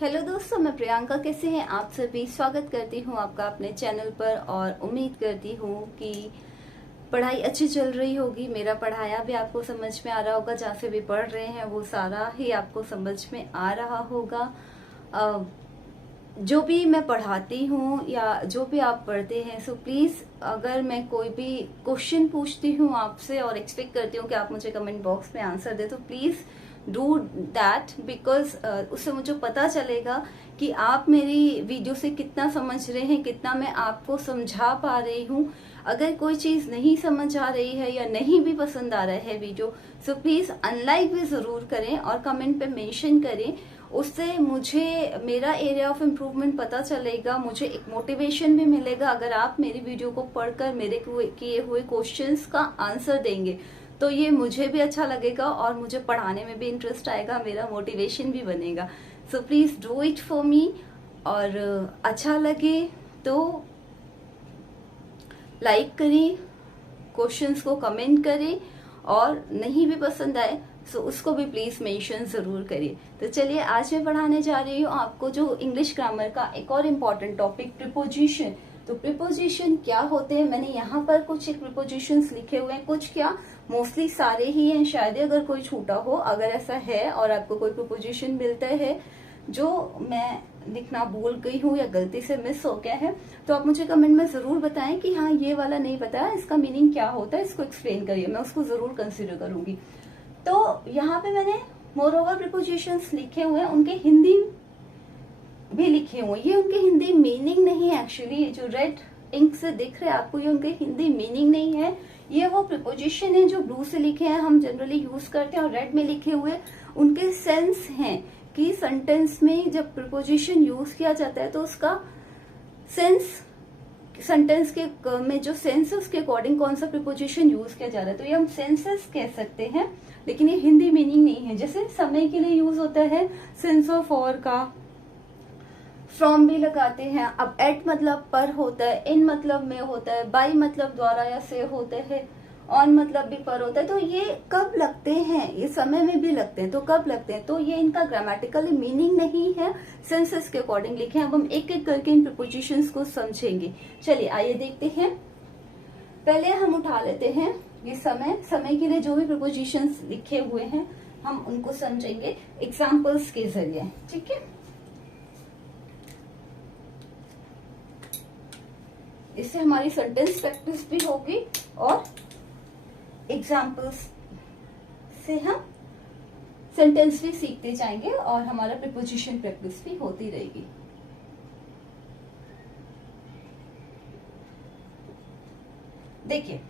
Hello दोस्तों, मैं प्रियंका। कैसे हैं आप सभी? स्वागत करती हूं आपका अपने चैनल पर और उम्मीद करती हूं कि पढ़ाई अच्छी चल रही होगी। मेरा पढ़ाया भी आपको समझ में आ रहा होगा, जहाँ से भी पढ़ रहे हैं वो सारा ही आपको समझ में आ रहा होगा। जो भी मैं पढ़ाती हूँ या जो भी आप पढ़ते हैं, सो प्लीज अगर मैं कोई भी क्वेश्चन पूछती हूँ आपसे और एक्सपेक्ट करती हूँ कि आप मुझे कमेंट बॉक्स में आंसर दे, तो प्लीज डू दैट, बिकॉज उससे मुझे पता चलेगा कि आप मेरी वीडियो से कितना समझ रहे हैं, कितना मैं आपको समझा पा रही हूँ। अगर कोई चीज नहीं समझ आ रही है या नहीं भी पसंद आ रहा है वीडियो, सो प्लीज अनलाइक भी जरूर करें और कमेंट पे मेंशन करें। उससे मुझे मेरा एरिया ऑफ इम्प्रूवमेंट पता चलेगा, मुझे एक मोटिवेशन भी मिलेगा। अगर आप मेरी वीडियो को पढ़कर मेरे किए हुए क्वेश्चंस का आंसर देंगे तो ये मुझे भी अच्छा लगेगा और मुझे पढ़ाने में भी इंटरेस्ट आएगा, मेरा मोटिवेशन भी बनेगा। So please do it for me. और अच्छा लगे तो लाइक करें, क्वेश्चंस को कमेंट करें, और नहीं भी पसंद आए सो उसको भी प्लीज मेंशन जरूर करिए। तो चलिए, आज मैं पढ़ाने जा रही हूँ आपको जो इंग्लिश ग्रामर का एक और इम्पॉर्टेंट टॉपिक, प्रीपोजिशन। तो प्रीपोजिशन क्या होते हैं, मैंने यहाँ पर कुछ एक प्रीपोजिशंस लिखे हुए हैं, कुछ क्या मोस्टली सारे ही हैं, शायद अगर कोई छूटा हो। अगर ऐसा है और आपको कोई प्रीपोजिशन मिलता है जो मैं लिखना भूल गई हूँ या गलती से मिस हो गया है, तो आप मुझे कमेंट में जरूर बताएं कि हाँ ये वाला नहीं बताया, इसका मीनिंग क्या होता है, इसको एक्सप्लेन करिए, मैं उसको जरूर कंसिडर करूंगी। तो यहाँ पे मैंने मोर ओवर प्रीपोजिशंस लिखे हुए हैं, उनके हिंदी भी लिखे हुए हैं। ये उनके हिंदी मीनिंग नहीं है एक्चुअली, जो रेड इंक से दिख रहे हैं आपको, ये उनके हिंदी मीनिंग नहीं है। ये वो प्रीपोजिशन है जो ब्लू से लिखे हैं, हम जनरली यूज करते हैं, और रेड में लिखे हुए उनके सेंस हैं कि सेंटेंस में जब प्रीपोजिशन यूज किया जाता है तो उसका सेंस, सेंटेंस के में जो सेंस है उसके अकॉर्डिंग कौन सा प्रीपोजिशन यूज किया जा रहा है, तो ये हम सेंसेस कह सकते हैं, लेकिन ये हिंदी मीनिंग नहीं है। जैसे समय के लिए यूज होता है सिंस और फॉर का, फ्रॉम भी लगाते हैं। अब एट मतलब पर होता है, इन मतलब में होता है, बाई मतलब द्वारा या से होते हैं, ऑन मतलब भी पर होता है। तो ये कब लगते हैं, ये समय में भी लगते हैं, तो कब लगते हैं, तो ये इनका ग्रामेटिकली मीनिंग नहीं है, सेंसेस के अकॉर्डिंग लिखे हैं। अब हम एक एक करके इन प्रीपोजिशंस को समझेंगे। चलिए आइए देखते हैं। पहले हम उठा लेते हैं ये समय के लिए जो भी प्रीपोजिशंस लिखे हुए हैं हम उनको समझेंगे एग्जाम्पल्स के जरिए, ठीक है। इससे हमारी सेंटेंस प्रैक्टिस भी होगी और एग्जाम्पल्स से हम सेंटेंस भी सीखते जाएंगे और हमारा प्रीपोजिशन प्रैक्टिस भी होती रहेगी। देखिए,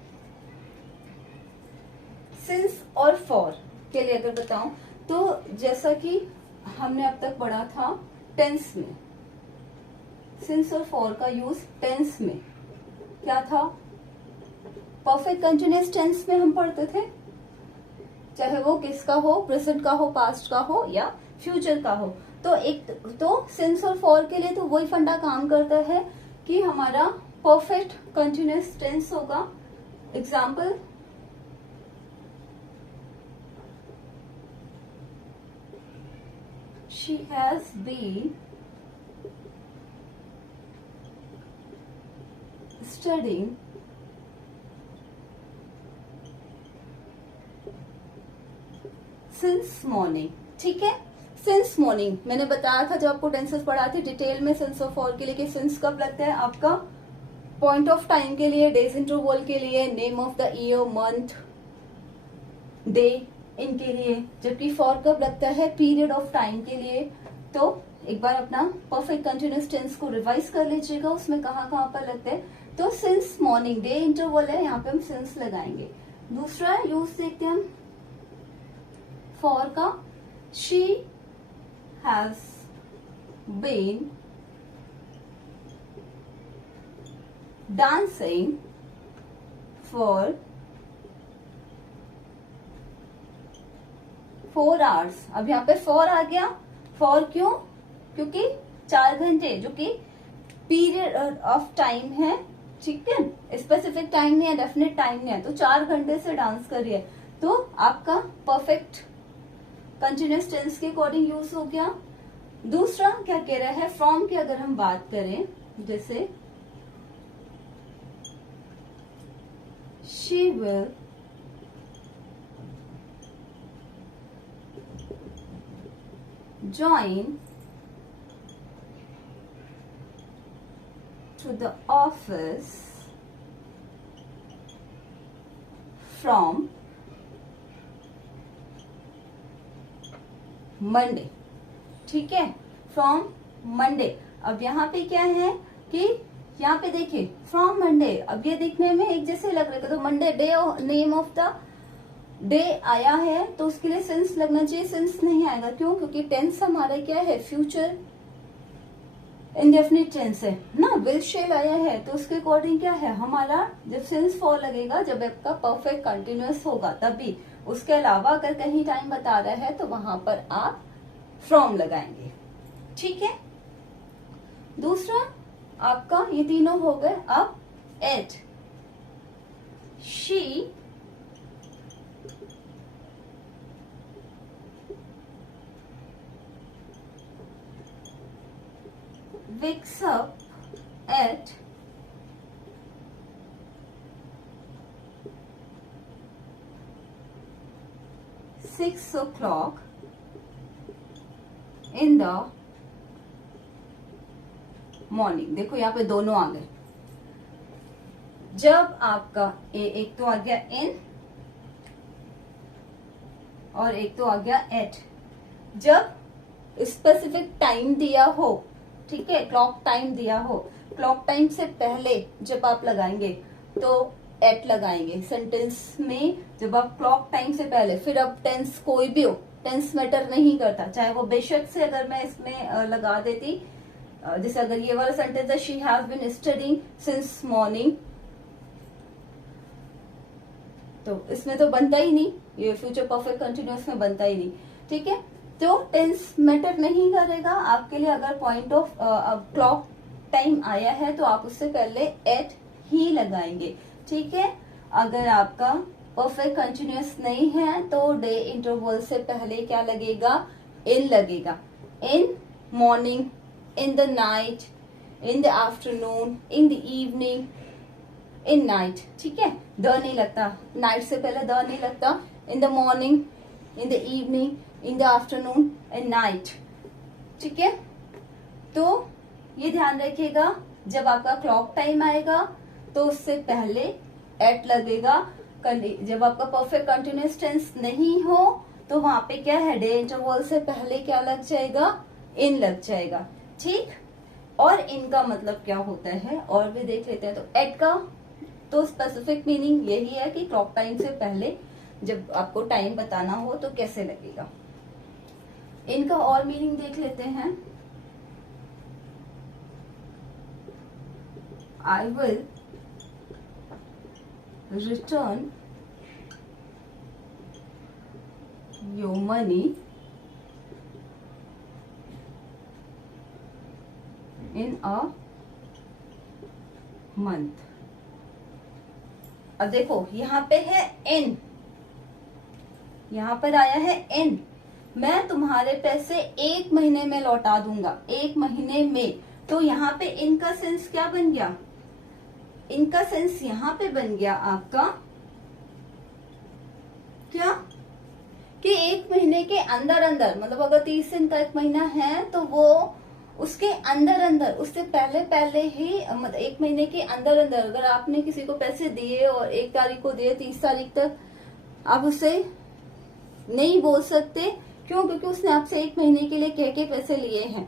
सिंस और फॉर के लिए अगर बताऊं तो जैसा कि हमने अब तक पढ़ा था टेंस में, सिंस और फॉर का यूज टेंस में क्या था, परफेक्ट कंटिन्यूअस टेंस में हम पढ़ते थे, चाहे वो किसका हो, प्रेजेंट का हो, पास्ट का हो या फ्यूचर का हो। तो एक तो सिंस और फॉर के लिए तो वही फंडा काम करता है कि हमारा परफेक्ट कंटिन्यूअस टेंस होगा। Example, she has been studying since morning, ठीक है। since morning मैंने बताया था जब आपको टेंसेस पढ़ाए थे डिटेल में, सिंस और फॉर के लिए कि सिंस कब लगता है आपका पॉइंट ऑफ टाइम के लिए, डेज इंटरवल के लिए, name of the year, month, day, इनके लिए, जबकि फॉर कब लगता है पीरियड ऑफ टाइम के लिए। तो एक बार अपना परफेक्ट कंटिन्यूअस टेंस को रिवाइज कर लीजिएगा, उसमें कहाँ पर लगता है। तो सिंस मॉर्निंग, डे इंटरवल है, यहाँ पे हम सिंस लगाएंगे। दूसरा यूज देखते हैं हम फॉर का, she has been dancing for 4 hours. अब यहाँ पे फॉर आ गया, फॉर क्यों, क्योंकि 4 घंटे जो कि पीरियड ऑफ टाइम है, ठीक है, स्पेसिफिक टाइम नहीं है, डेफिनेट टाइम नहीं है, तो 4 घंटे से डांस कर रही है। तो आपका परफेक्ट कंटिन्यूअस टेंस के अकॉर्डिंग यूज हो गया। दूसरा क्या कह रहा है, फ्रॉम की अगर हम बात करें, जैसे she will join to the office from Monday। ठीक है, फ्रॉम मंडे। अब यहाँ पे क्या है कि यहाँ पे देखिए फ्रॉम मंडे, अब ये दिखने में एक जैसे लग रहा है, तो Monday day name of the day आया है तो उसके लिए सेंस लगना चाहिए, सेंस नहीं आएगा। क्यों? क्योंकि टेंस हमारा क्या है, फ्यूचर इंडेफिनिट टेंस है ना, विल शेल आया है, तो उसके अकॉर्डिंग क्या है हमारा, जब सेंस फॉर लगेगा जब आपका परफेक्ट कंटिन्यूअस होगा तभी। उसके अलावा अगर कहीं टाइम बता रहा है तो वहां पर आप फ्रॉम लगाएंगे। ठीक है, दूसरा आपका ये तीनों हो गए। अब at, she wakes up at 6 o'clock in the morning. देखो यहाँ पे दोनों आ गए। जब आपका एक तो आ गया इन और एक तो आ गया एट, जब स्पेसिफिक टाइम दिया हो, ठीक है, क्लॉक टाइम दिया हो, क्लॉक टाइम से पहले जब आप लगाएंगे तो एट लगाएंगे सेंटेंस में। जब आप क्लॉक टाइम से पहले, फिर अब टेंस कोई भी हो, टेंस मैटर नहीं करता, चाहे वो बेशक से अगर मैं इसमें लगा देती, जैसे अगर ये वाला सेंटेंस है she has been studying since morning, तो इसमें तो बनता ही नहीं, ये फ्यूचर परफेक्ट कंटिन्यूअस में बनता ही नहीं। ठीक है, तो टेंस मैटर नहीं करेगा आपके लिए। अगर पॉइंट ऑफ क्लॉक टाइम आया है तो आप उससे पहले एट ही लगाएंगे। ठीक है, अगर आपका परफेक्ट कंटिन्यूअस नहीं है तो डे इंटरवल से पहले क्या लगेगा, इन लगेगा। In morning, in the night, in the afternoon, in the evening, in night। ठीक है, द नहीं लगता, नाइट से पहले द नहीं लगता। in the morning, in the evening, in the afternoon and night। ठीक है, तो ये ध्यान रखिएगा, जब आपका क्लॉक टाइम आएगा तो उससे पहले एट लगेगा। जब आपका परफेक्ट कंटिन्यूअस टेंस नहीं हो तो वहां पे क्या है, डे इंटरवल से पहले क्या लग जाएगा, इन लग जाएगा। ठीक, और इनका मतलब क्या होता है और भी देख लेते हैं। तो एट का तो स्पेसिफिक मीनिंग यही है कि क्लॉक टाइम से पहले जब आपको टाइम बताना हो तो कैसे लगेगा। इनका और मीनिंग देख लेते हैं। I will return your money in a month। अब देखो यहाँ पे है in, यहाँ पर आया है in, मैं तुम्हारे पैसे 1 महीने में लौटा दूंगा, 1 महीने में। तो यहाँ पे in का सेंस क्या बन गया, in का सेंस यहाँ पे बन गया आपका क्या, कि 1 महीने के अंदर अंदर, मतलब अगर 30 दिन का 1 महीना है तो वो उसके अंदर अंदर, उससे पहले पहले ही, मतलब 1 महीने के अंदर अंदर अगर आपने किसी को पैसे दिए और 1 तारीख को दिए, 30 तारीख तक आप उससे नहीं बोल सकते। क्यों? क्योंकि उसने आपसे 1 महीने के लिए कह के पैसे लिए हैं।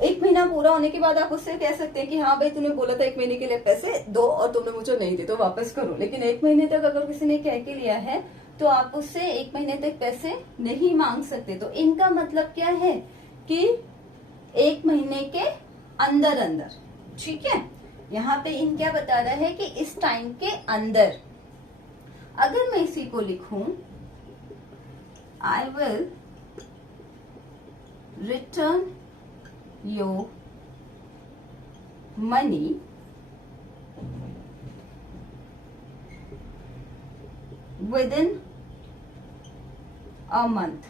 1 महीना पूरा होने के बाद आप उससे कह सकते हैं कि हाँ भाई तूने बोला था 1 महीने के लिए पैसे दो और तुमने मुझे नहीं दिए तो वापस करो। लेकिन 1 महीने तक अगर किसी ने कह के लिया है तो आप उससे 1 महीने तक पैसे नहीं मांग सकते। तो इनका मतलब क्या है कि 1 महीने के अंदर अंदर। ठीक है, यहाँ पे इन क्या बता रहा है कि इस टाइम के अंदर। अगर मैं इसी को लिखूं, I will return your money within a month,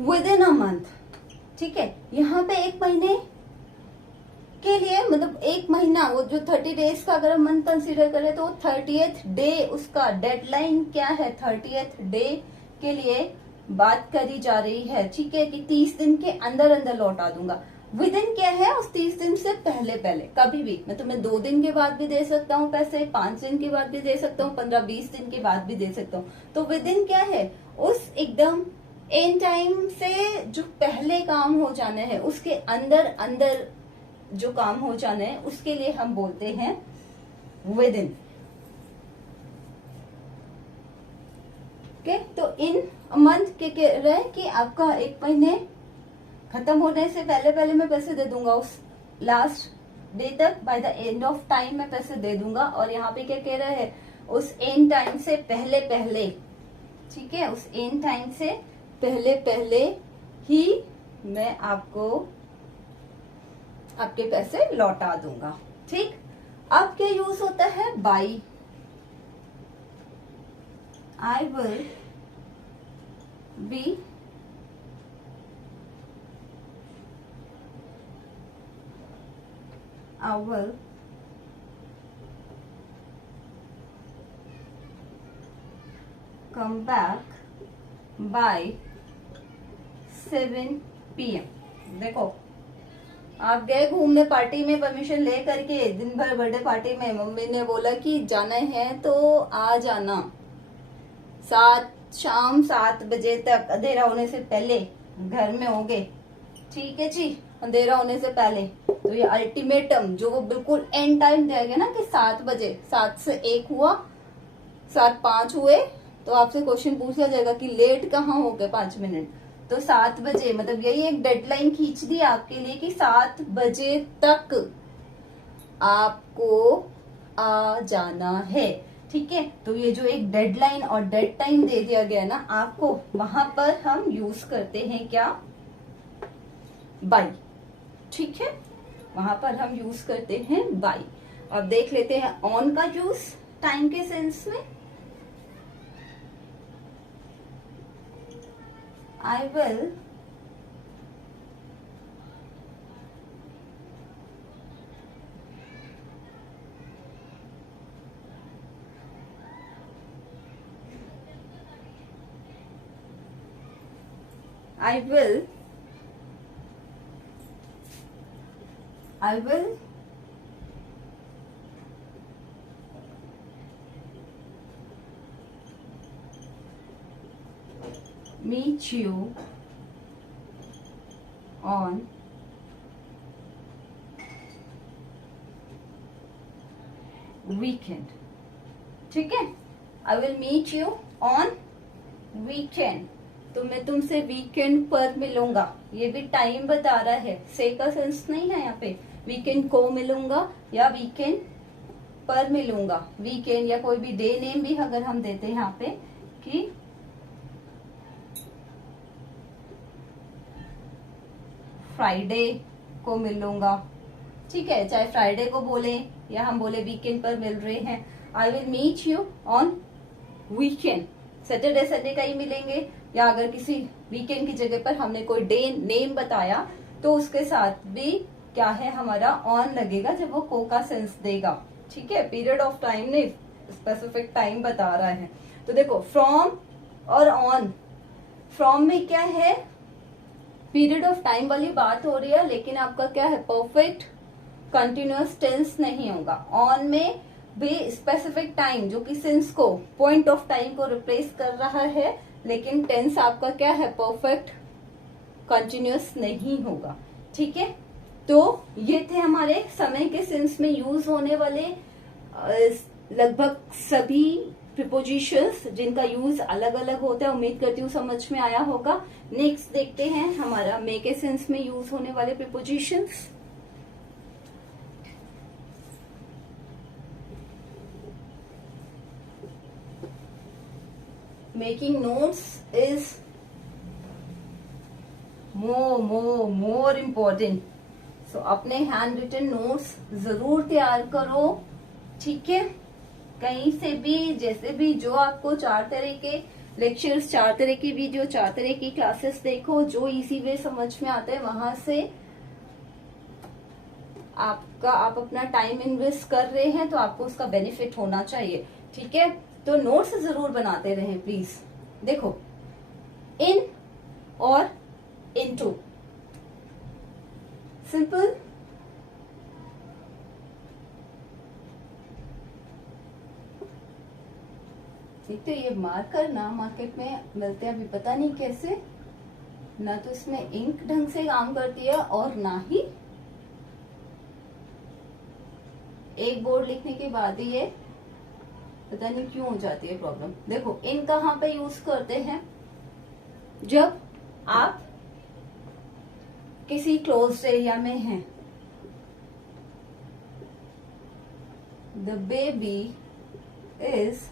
within a month। ठीक है। यहाँ पे एक महीने के लिए मतलब एक महीना, वो जो 30 डेज का अगर हम मंथ कंसीडर करें तो 30th डे उसका डेडलाइन क्या है, 30th डे के लिए बात करी जा रही है, ठीक है, कि 30 दिन के अंदर अंदर लौटा दूंगा। विद इन क्या है, उस 30 दिन से पहले पहले कभी भी, मैं तुम्हें 2 दिन के बाद भी दे सकता हूँ पैसे, 5 दिन के बाद भी दे सकता हूँ, 15-20 दिन के बाद भी दे सकता हूँ। तो विद इन क्या है, उस एकदम एंड टाइम से जो पहले काम हो जाना है उसके अंदर अंदर जो काम हो जाना है उसके लिए हम बोलते हैं विद इन। ओके, तो इन मंथ के कह रहे हैं कि आपका एक महीने खत्म होने से पहले पहले मैं पैसे दे दूंगा, उस लास्ट डे तक, by the end of time मैं पैसे दे दूंगा। और यहाँ पे क्या कह रहा है, उस एंड टाइम से पहले पहले, ठीक है, उस एंड टाइम से पहले पहले ही मैं आपको आपके पैसे लौटा दूंगा, ठीक। अब क्या यूज होता है, by. I will be I will come back by 7 PM। देखो, आप गए घूमने पार्टी में, परमिशन ले करके दिन भर बर्थडे पार्टी में, मम्मी ने बोला कि जाना है तो आ जाना, शाम 7 बजे तक, अंधेरा होने से पहले घर में होंगे, ठीक है जी, अंधेरा होने से पहले। तो ये अल्टीमेटम जो वो बिल्कुल एंड टाइम दिया गया ना कि 7 बजे, 7 से 1 हुआ, 7-5 हुए, तो आपसे क्वेश्चन पूछा जाएगा कि लेट कहाँ हो गए 5 मिनट, तो 7 बजे, मतलब यही एक डेडलाइन खींच दी आपके लिए कि 7 बजे तक आपको आ जाना है, ठीक है। तो ये जो एक डेडलाइन और डेड टाइम दे दिया गया ना आपको, वहां पर हम यूज करते हैं क्या, बाई, ठीक है, वहां पर हम यूज करते हैं बाई। अब देख लेते हैं ऑन का यूज टाइम के सेंस में। I will meet you on weekend, ठीक है, I will meet you on weekend, तो मैं तुमसे वीकेंड पर मिलूंगा। ये भी टाइम बता रहा है, से का सेंस नहीं है यहाँ पे, वीकेंड को मिलूंगा या वीकेंड पर मिलूंगा, वीकेंड या कोई भी डे नेम भी अगर हम देते हैं यहाँ पे कि फ्राइडे को मिलूंगा, ठीक है, चाहे फ्राइडे को बोले या हम बोले वीकेंड पर मिल रहे हैं। I will meet you on weekend, Saturday Sunday का ही मिलेंगे, या अगर किसी वीकेंड की जगह पर हमने कोई डे नेम बताया तो उसके साथ भी क्या है, हमारा ऑन लगेगा जब वो को का सेंस देगा, ठीक है। पीरियड ऑफ टाइम नहीं, स्पेसिफिक टाइम बता रहा है। तो देखो फ्रॉम और ऑन, फ्रॉम में क्या है, पीरियड ऑफ टाइम वाली बात हो रही है, लेकिन आपका क्या है, परफेक्ट कंटिन्यूअस टेंस नहीं होगा। ऑन में भी स्पेसिफिक टाइम जो कि सिंस को, पॉइंट ऑफ टाइम को रिप्लेस कर रहा है, लेकिन टेंस आपका क्या है, परफेक्ट कंटिन्यूअस नहीं होगा, ठीक है। तो ये थे हमारे समय के सेंस में यूज होने वाले लगभग सभी प्रीपोजिशंस जिनका यूज अलग अलग होता है। उम्मीद करती हूँ समझ में आया होगा। नेक्स्ट देखते हैं हमारा मे के सेंस में यूज होने वाले prepositions. Making notes is more important, so अपने हैंड रिटन नोट्स जरूर तैयार करो, ठीक है। कहीं से भी, जैसे भी, जो आपको 4 तरीके लेक्चर्स 4 तरह की वीडियो, 4 तरह की क्लासेस देखो, जो इजी वे समझ में आता है वहां से आप अपना टाइम इन्वेस्ट कर रहे हैं तो आपको उसका बेनिफिट होना चाहिए, ठीक है। तो नोट्स जरूर बनाते रहें प्लीज। देखो, इन और इनटू, सिंपल। एक तो ये मार्कर ना मार्केट में मिलते हैं अभी पता नहीं कैसे, ना तो इसमें इंक ढंग से काम करती है और ना ही एक बोर्ड लिखने के बाद ही ये पता नहीं क्यों हो जाती है प्रॉब्लम। देखो, इन कहाँ पे यूज करते हैं? जब आप किसी क्लोज्ड एरिया में हैं, the baby is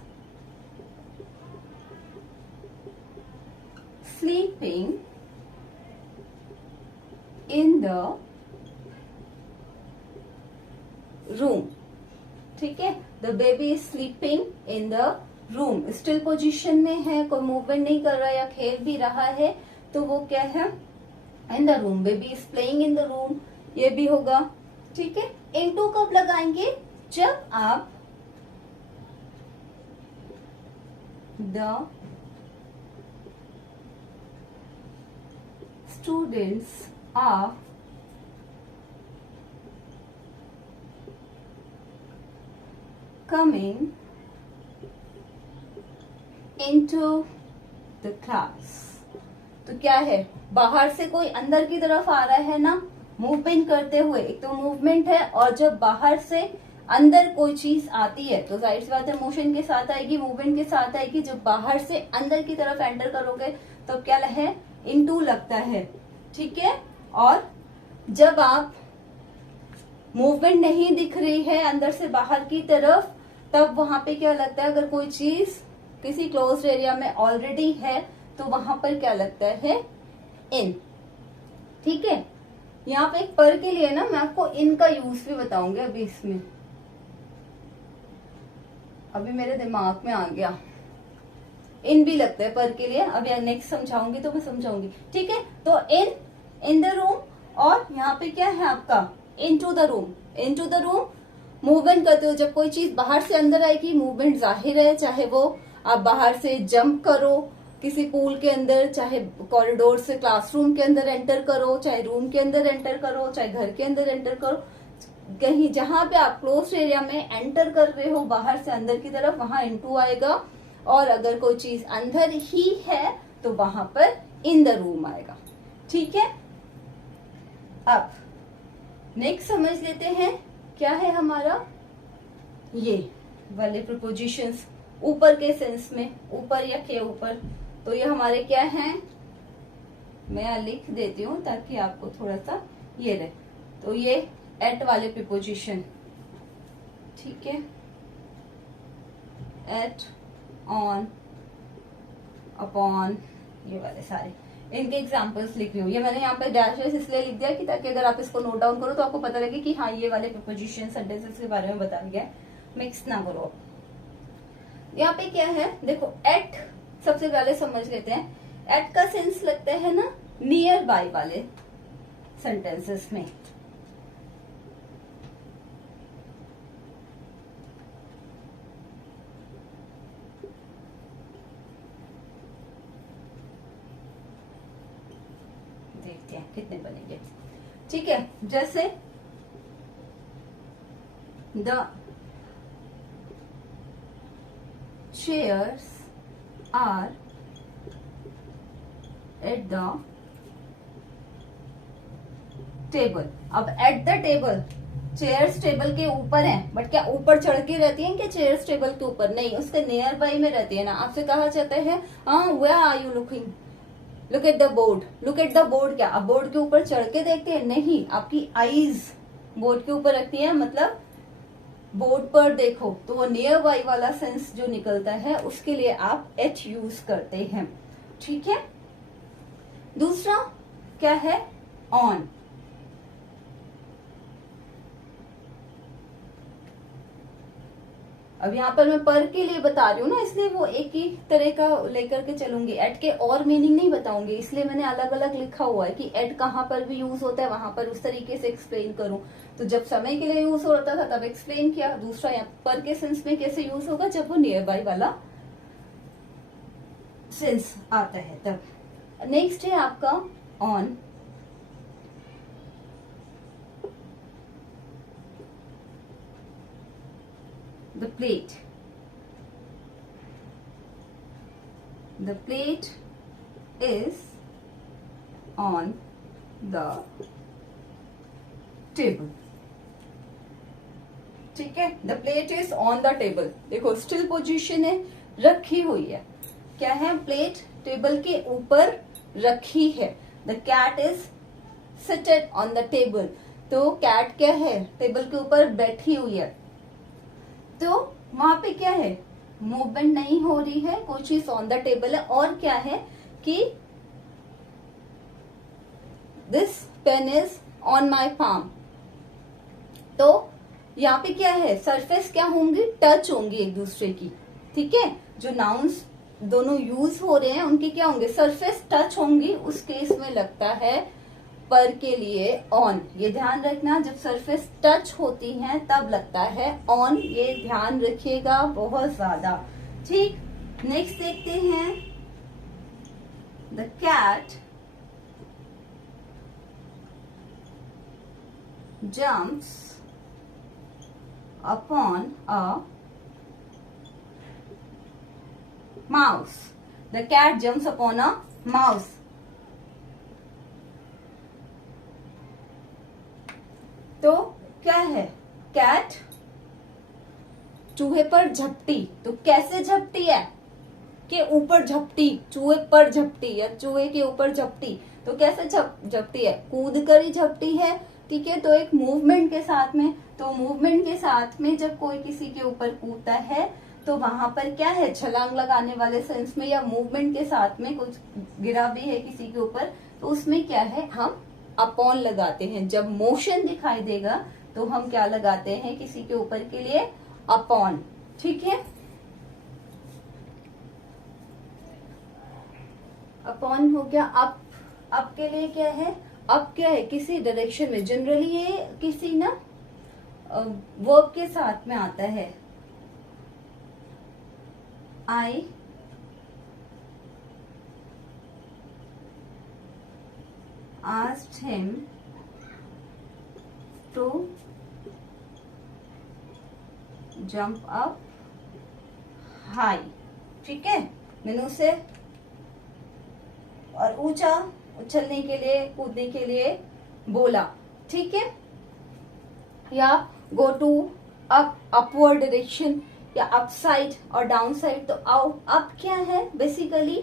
sleeping in the room, ठीक है। The baby is sleeping in the room, still position में है, कोई मूवमेंट नहीं कर रहा या खेल भी रहा है, तो वो क्या है? In the room. Baby is playing in the room, ये भी होगा, ठीक है। इनटू कब लगाएंगे? जब आप the students are coming into the class। तो क्या है? बाहर से कोई अंदर की तरफ आ रहा है ना, मूवमेंट करते हुए। एक तो मूवमेंट है, और जब बाहर से अंदर कोई चीज आती है तो जाहिर सी बात है मोशन के साथ आएगी, मूवमेंट के साथ आएगी। जब बाहर से अंदर की तरफ एंटर करोगे तो क्या है? इनटू लगता है, ठीक है। और जब आप मूवमेंट नहीं दिख रही है अंदर से बाहर की तरफ, तब वहां पे क्या लगता है? अगर कोई चीज किसी क्लोज्ड एरिया में ऑलरेडी है तो वहां पर क्या लगता है? इन, ठीक है। यहाँ पे एक पर के लिए ना मैं आपको इन का यूज भी बताऊंगी अभी इसमें, अभी मेरे दिमाग में आ गया। इन भी लगता है पर के लिए, अब यार नेक्स्ट समझाऊंगी तो मैं समझाऊंगी, ठीक है। तो इन द रूम, और यहाँ पे क्या है आपका? Into the room. Into the room movement करते हो, जब कोई चीज बाहर से अंदर आएगी मूवमेंट जाहिर है, चाहे वो आप बाहर से जंप करो किसी पूल के अंदर, चाहे कॉरिडोर से क्लासरूम के अंदर एंटर करो, चाहे रूम के अंदर एंटर करो, चाहे घर के अंदर एंटर करो, कहीं जहां पे आप क्लोज एरिया में एंटर कर रहे हो बाहर से अंदर की तरफ, वहां इनटू आएगा। और अगर कोई चीज अंदर ही है तो वहां पर इन द रूम आएगा, ठीक है। अब नेक्स्ट समझ लेते हैं क्या है हमारा ये वाले प्रीपोजिशंस ऊपर के सेंस में, ऊपर या के ऊपर। तो ये हमारे क्या हैं? मैं यहाँ लिख देती हूँ ताकि आपको थोड़ा सा ये रहे। तो ये एट वाले प्रीपोजिशन, ठीक है। एट, ऑन, अपॉन, ये वाले सारे इनके एग्जांपल्स लिख रही हूँ। ये मैंने यहाँ पे डैशेस इसलिए लिख दिया कि ताकि अगर आप इसको नोट डाउन करो तो आपको पता लगे कि हाँ ये वाले प्रीपोजिशन सेंटेंसेस के बारे में बता दिया है, मिक्स ना करो। यहाँ पे क्या है? देखो, एट सबसे पहले समझ लेते हैं। एट का सेंस लगता है ना नियर बाय वाले सेंटेंसेस में। देखते हैं कितने बनेंगे, ठीक है। जैसे the chairs are at the table. अब at the table, chairs table के ऊपर हैं, बट क्या ऊपर चढ़ के रहती हैं? क्या चेयर्स टेबल के ऊपर? नहीं, उसके नियर बाई में रहती है ना। आपसे कहा जाता है where are you looking, look at the board. Look at the board, क्या आप बोर्ड के ऊपर चढ़ के देखते हैं? नहीं, आपकी आईज बोर्ड के ऊपर रखती है, मतलब बोर्ड पर देखो। तो वो नियर बाई वाला सेंस जो निकलता है उसके लिए आप एट यूज करते हैं, ठीक है। दूसरा क्या है? ऑन। अब यहाँ पर मैं पर के लिए बता रही हूँ ना, इसलिए वो एक ही तरह का लेकर के चलूंगी। एट के और मीनिंग नहीं बताऊंगी, इसलिए मैंने अलग अलग लिखा हुआ है कि एट कहाँ पर भी यूज होता है, वहां पर उस तरीके से एक्सप्लेन करूं। तो जब समय के लिए यूज होता था तब एक्सप्लेन किया। दूसरा यहाँ पर के सेंस में कैसे यूज होगा, जब वो नियर बाय वाला सेंस आता है तब। नेक्स्ट है आपका on. The plate. The plate is on the table. ठीक है, the plate is on the table. देखो स्टिल पोजीशन है, रखी हुई है। क्या है, प्लेट टेबल के ऊपर रखी है। The cat is seated on the table. तो कैट क्या है, टेबल के ऊपर बैठी हुई है। तो वहां पे क्या है, मूवमेंट नहीं हो रही है, कोई चीज ऑन द टेबल है। और क्या है कि this pen is on my palm. तो यहाँ पे क्या है, सरफेस क्या होंगी, टच होंगी एक दूसरे की। ठीक है, जो नाउन्स दोनों यूज हो रहे हैं उनके क्या होंगे, सरफेस टच होंगी। उस केस में लगता है पर के लिए ऑन। ये ध्यान रखना, जब सरफेस टच होती हैं तब लगता है ऑन, ये ध्यान रखिएगा बहुत ज्यादा। ठीक, नेक्स्ट देखते हैं। The cat jumps upon a mouse. The cat jumps upon a mouse. तो क्या है, कैट चूहे पर झपटी। तो कैसे झपटी है, के ऊपर झपटी, चूहे पर झपटी या चूहे के ऊपर झपटी। तो कैसे झपटी है, कूद कर ही झपटी है। ठीक है, तो एक मूवमेंट के साथ में। तो मूवमेंट के साथ में जब कोई किसी के ऊपर कूदता है तो वहां पर क्या है, छलांग लगाने वाले सेंस में या मूवमेंट के साथ में कुछ गिरा भी है किसी के ऊपर, तो उसमें क्या है, हम अपॉन लगाते हैं। जब मोशन दिखाई देगा तो हम क्या लगाते हैं, किसी के ऊपर के लिए अपॉन। ठीक है, अपॉन हो गया। अप के लिए क्या है, अप क्या है, किसी डायरेक्शन में। जनरली ये किसी ना वर्ब के साथ में आता है। आई asked him to jump up high। ठीक है, मैंने उसे और ऊंचा उछलने के लिए, कूदने के लिए बोला। ठीक है, या go to up, upward direction, या अप साइड और डाउन साइड। तो आओ, अप क्या है, बेसिकली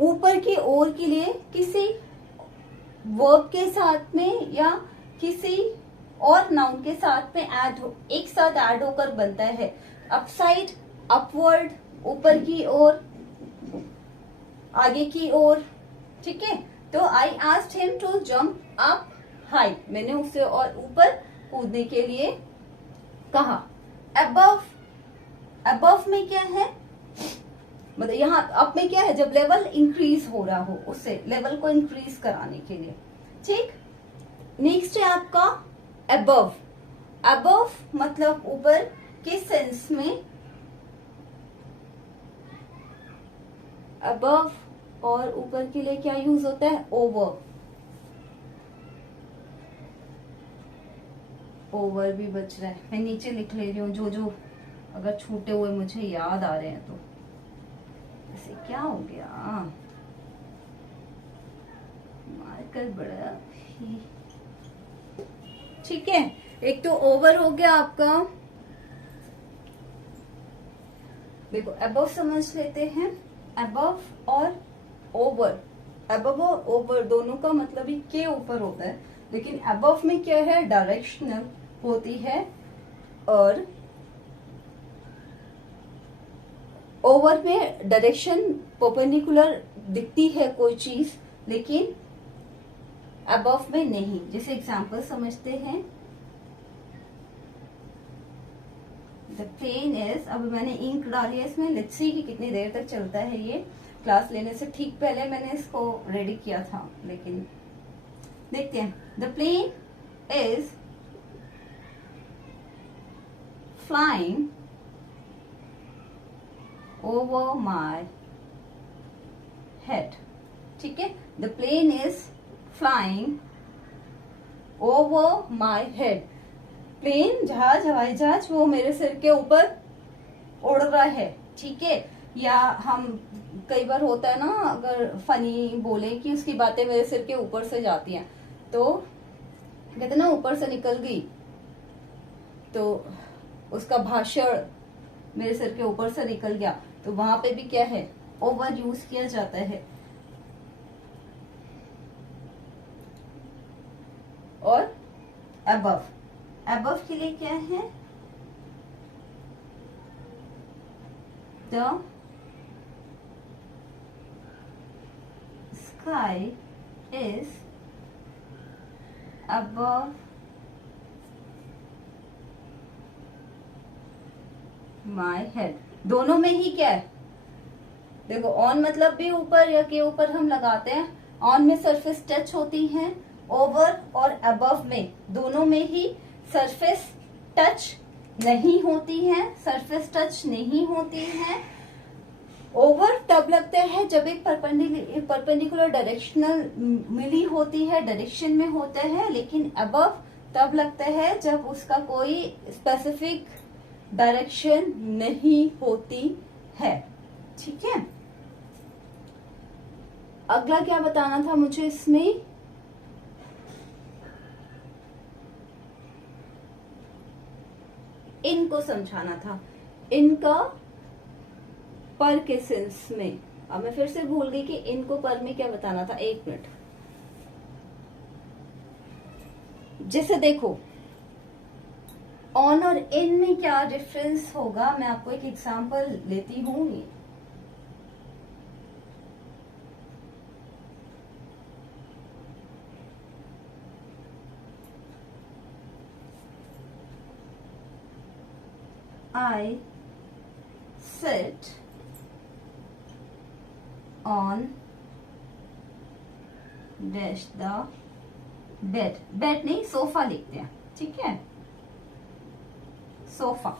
ऊपर की ओर के लिए किसी वर्ब के साथ में या किसी और नाउन के साथ में एक साथ ऐड होकर बनता है। अपसाइड, अपवर्ड, ऊपर की ओर, आगे की ओर। ठीक है, तो I asked him to jump up high, मैंने उसे और ऊपर कूदने के लिए कहा। अबव, अबव में क्या है, मतलब यहाँ अप में क्या है, जब लेवल इंक्रीज हो रहा हो, उससे लेवल को इंक्रीज कराने के लिए। ठीक, नेक्स्ट है आपका अबव। अबव मतलब ऊपर के सेंस में। अबव और ऊपर के लिए क्या यूज होता है, ओवर। ओवर भी बच रहा है, मैं नीचे लिख ले रही हूँ जो जो अगर छूटे हुए मुझे याद आ रहे हैं। तो ऐसे क्या हो गया, मार्कर बड़ा ही। ठीक है, एक तो ओवर हो गया आपका। देखो अबव समझ लेते हैं, अबव और ओवर। अबव और ओवर दोनों का मतलब ही के ऊपर होता है, लेकिन अबव में क्या है, डायरेक्शनल होती है, और ओवर में डायरेक्शन परपेंडिकुलर दिखती है कोई चीज, लेकिन अबव में नहीं। जैसे एग्जांपल समझते हैं, द प्लेन इज, अब मैंने इंक डाली है इसमें, लेट्स सी कि कितनी देर तक चलता है ये। क्लास लेने से ठीक पहले मैंने इसको रेडी किया था, लेकिन देखते हैं। The plane is flying over my head. ठीक है, the plane is flying over my head. Plane, जहाज, हवाई जहाज, वो मेरे सिर के ऊपर उड़ रहा है। ठीक है, या हम कई बार होता है ना, अगर फनी बोले कि उसकी बातें मेरे सिर के ऊपर से जाती हैं, तो कहते ना ऊपर से निकल गई, तो उसका भाषण मेरे सिर के ऊपर से निकल गया, तो वहां पे भी क्या है, ओवर यूज किया जाता है। और अबव, अबव के लिए क्या है, the sky is above my head. दोनों में ही क्या है, देखो ऑन मतलब भी ऊपर या के ऊपर हम लगाते हैं। ऑन में सरफेस टच होती है, ओवर और अबव में दोनों में ही सरफेस टच नहीं होती है, सरफेस टच नहीं होती है। ओवर तब लगता है जब एक परपेंडिकुलर डायरेक्शनल मिली होती है, डायरेक्शन में होता है, लेकिन अबव तब लगता है जब उसका कोई स्पेसिफिक डायरेक्शन नहीं होती है। ठीक है, अगला क्या बताना था मुझे इसमें, इनको समझाना था, इनका पर के सेंस में। अब मैं फिर से भूल गई कि इनको पर में क्या बताना था, एक मिनट। जैसे देखो ऑन और इन में क्या डिफरेंस होगा, मैं आपको एक एग्जांपल लेती हूं। I sit on dash the bed, bed नहीं सोफा लिखते हैं। ठीक है, सोफा।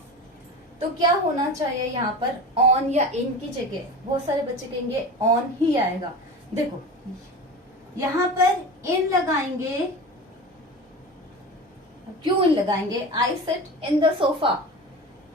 तो क्या होना चाहिए यहाँ पर, ऑन या इन की जगह, बहुत सारे बच्चे कहेंगे ऑन ही आएगा। देखो यहाँ पर इन लगाएंगे, क्यों इन लगाएंगे, I sit in the sofa,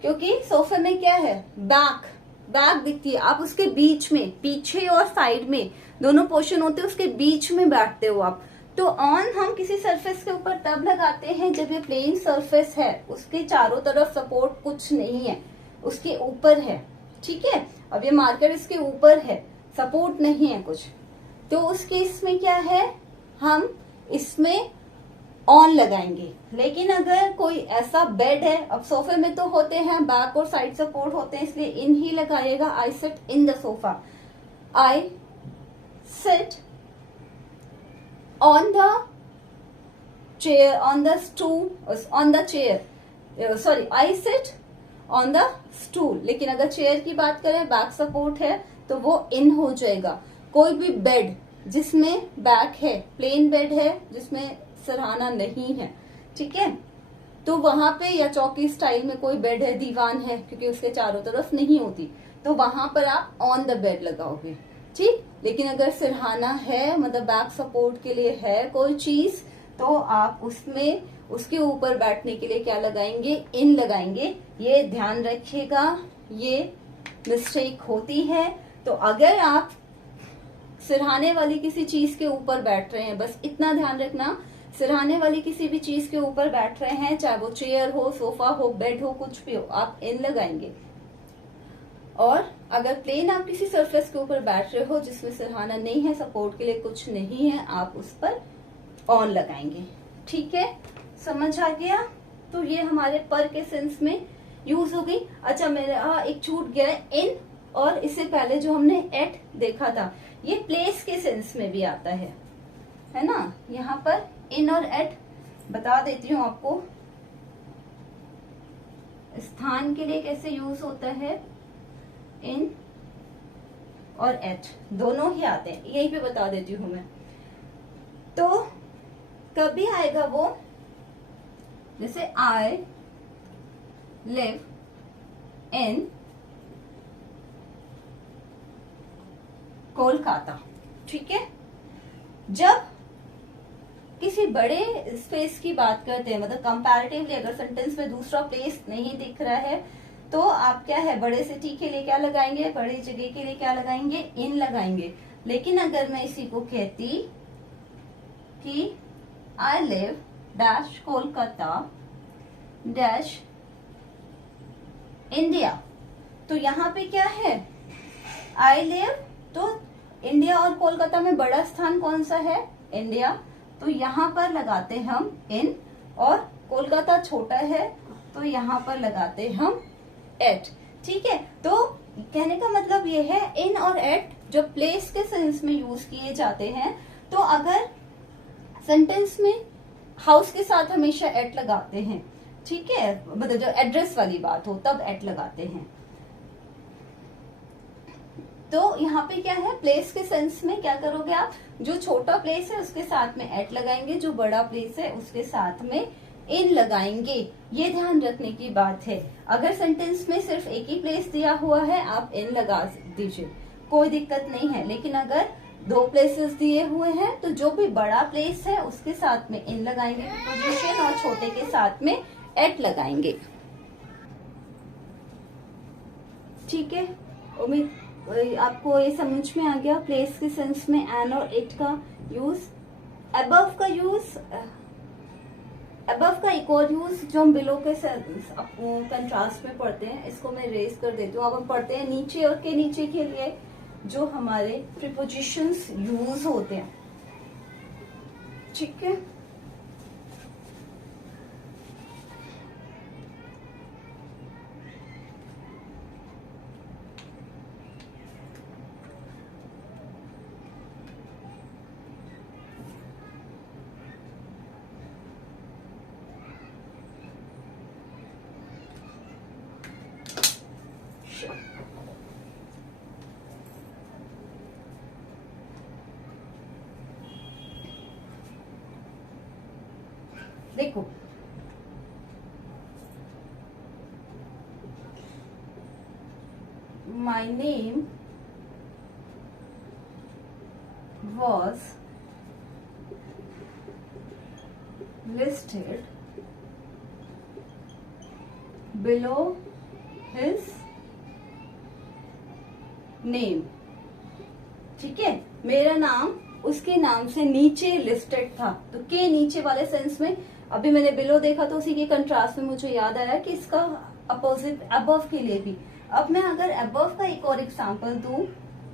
क्योंकि सोफे में क्या है, बैक, बैक दिखती है, आप उसके बीच में, पीछे और साइड में दोनों पोर्शन होते हैं, उसके बीच में बैठते हो आप। तो ऑन हम किसी सरफेस के ऊपर तब लगाते हैं जब ये प्लेन सरफेस है, उसके चारों तरफ सपोर्ट कुछ नहीं है, उसके ऊपर है। ठीक है, अब ये मार्कर इसके ऊपर है, सपोर्ट नहीं है कुछ, तो उस केस में क्या है, हम इसमें ऑन लगाएंगे। लेकिन अगर कोई ऐसा बेड है, अब सोफे में तो होते हैं बैक और साइड सपोर्ट होते हैं, इसलिए इन ही लगाइएगा। I sit in the sofa, I sit on the chair, on the stool, on the chair, sorry I sit on the stool. लेकिन अगर चेयर की बात करें, बैक सपोर्ट है, तो वो इन हो जाएगा। कोई भी बेड जिसमें बैक है, प्लेन बेड है जिसमें सिरहाना नहीं है, ठीक है, तो वहां पे, या चौकी स्टाइल में कोई बेड है, दीवान है, क्योंकि उसके चारों तरफ नहीं होती, तो वहां पर आप ऑन द बेड लगाओगे। ठीक, लेकिन अगर सिरहाना है, मतलब बैक सपोर्ट के लिए है कोई चीज, तो आप उसमें, उसके ऊपर बैठने के लिए क्या लगाएंगे, इन लगाएंगे। ये ध्यान रखिएगा, ये मिस्टेक होती है। तो अगर आप सिरहाने वाली किसी चीज के ऊपर बैठ रहे हैं, बस इतना ध्यान रखना, सिरहाने वाली किसी भी चीज के ऊपर बैठ रहे हैं, चाहे वो चेयर हो, सोफा हो, बेड हो, कुछ भी हो, आप इन लगाएंगे। और अगर प्लेन आप किसी सरफेस के ऊपर बैठ रहे हो जिसमें सिरहाना नहीं है, सपोर्ट के लिए कुछ नहीं है, आप उस पर ऑन लगाएंगे। ठीक है, समझ आ गया। तो ये हमारे पर के सेंस में यूज हो गई। अच्छा, मेरा एक छूट गया है, इन, और इससे पहले जो हमने एट देखा था, ये प्लेस के सेंस में भी आता है ना। यहाँ पर इन और एट बता देती हूँ आपको। स्थान के लिए कैसे यूज होता है, इन और एट दोनों ही आते हैं, यहीं पे बता देती हूं मैं। तो कभी आएगा वो, जैसे आई लिव इन कोलकाता, ठीक है। जब किसी बड़े स्पेस की बात करते हैं, मतलब कंपैरेटिवली अगर सेंटेंस में दूसरा प्लेस नहीं दिख रहा है, तो आप क्या है, बड़े सिटी के लिए क्या लगाएंगे, बड़ी जगह के लिए क्या लगाएंगे, इन लगाएंगे। लेकिन अगर मैं इसी को कहती कि I live dash Kolkata dash India, तो यहाँ पे क्या है, आई लिव, तो इंडिया और कोलकाता में बड़ा स्थान कौन सा है, इंडिया, तो यहाँ पर लगाते हम इन, और कोलकाता छोटा है तो यहाँ पर लगाते हम एट, ठीक है। तो कहने का मतलब ये है, इन और एट जब प्लेस के सेंस में यूज किए जाते हैं, तो अगर सेंटेंस में हाउस के साथ हमेशा एट लगाते हैं, ठीक है, मतलब जो एड्रेस वाली बात हो तब एट लगाते हैं। तो यहाँ पे क्या है, प्लेस के सेंस में क्या करोगे आप, जो छोटा प्लेस है उसके साथ में एट लगाएंगे, जो बड़ा प्लेस है उसके साथ में इन लगाएंगे। ये ध्यान रखने की बात है। अगर सेंटेंस में सिर्फ एक ही प्लेस दिया हुआ है, आप इन लगा दीजिए, कोई दिक्कत नहीं है। लेकिन अगर दो प्लेसेस दिए हुए हैं, तो जो भी बड़ा प्लेस है उसके साथ में इन लगाएंगे पोजीशन, और छोटे के साथ में एट लगाएंगे, ठीक है। उम्मीद आपको ये समझ में आ गया, प्लेस के सेंस में एन और इट का यूज। अबव का यूज, अबव का एक और यूज जो हम बिलो के कंट्रास्ट में पढ़ते हैं, इसको मैं रेज कर देती हूँ। अब हम पढ़ते हैं नीचे और के नीचे के लिए जो हमारे प्रीपोजिशंस यूज होते हैं, ठीक है। देखो, my name was listed below his name, ठीक है। मेरा नाम उसके नाम से नीचे लिस्टेड था, तो के नीचे वाले सेंस में अभी मैंने बिलो देखा, तो उसी के कंट्रास्ट में मुझे याद आया कि इसका अपोजिट अबव के लिए भी। अब मैं अगर अबव का एक और एग्जांपल दूं,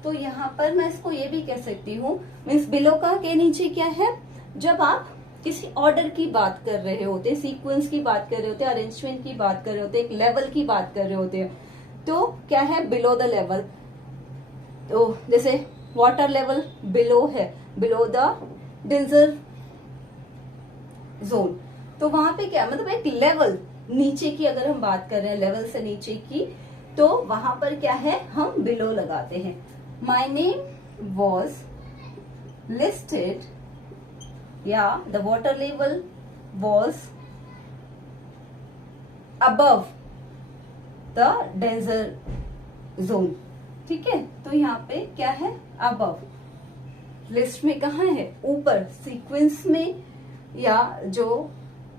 तो यहाँ पर मैं इसको ये भी कह सकती हूँ, मीन्स बिलो का के नीचे क्या है, जब आप किसी ऑर्डर की बात कर रहे होते, सीक्वेंस की बात कर रहे होते, अरेंजमेंट की बात कर रहे होते, एक लेवल की बात कर रहे होते हैं, तो क्या है, बिलो द लेवल। तो जैसे वाटर लेवल बिलो है, बिलो द डेंजर जोन, तो वहां पे क्या, मतलब एक लेवल नीचे की अगर हम बात कर रहे हैं, लेवल से नीचे की, तो वहां पर क्या है, हम बिलो लगाते हैं। माई नेम वॉज लिस्टेड, या the water level was above the danger zone, ठीक है। तो यहाँ पे क्या है, अबव, लिस्ट में कहाँ है, ऊपर, सीक्वेंस में या जो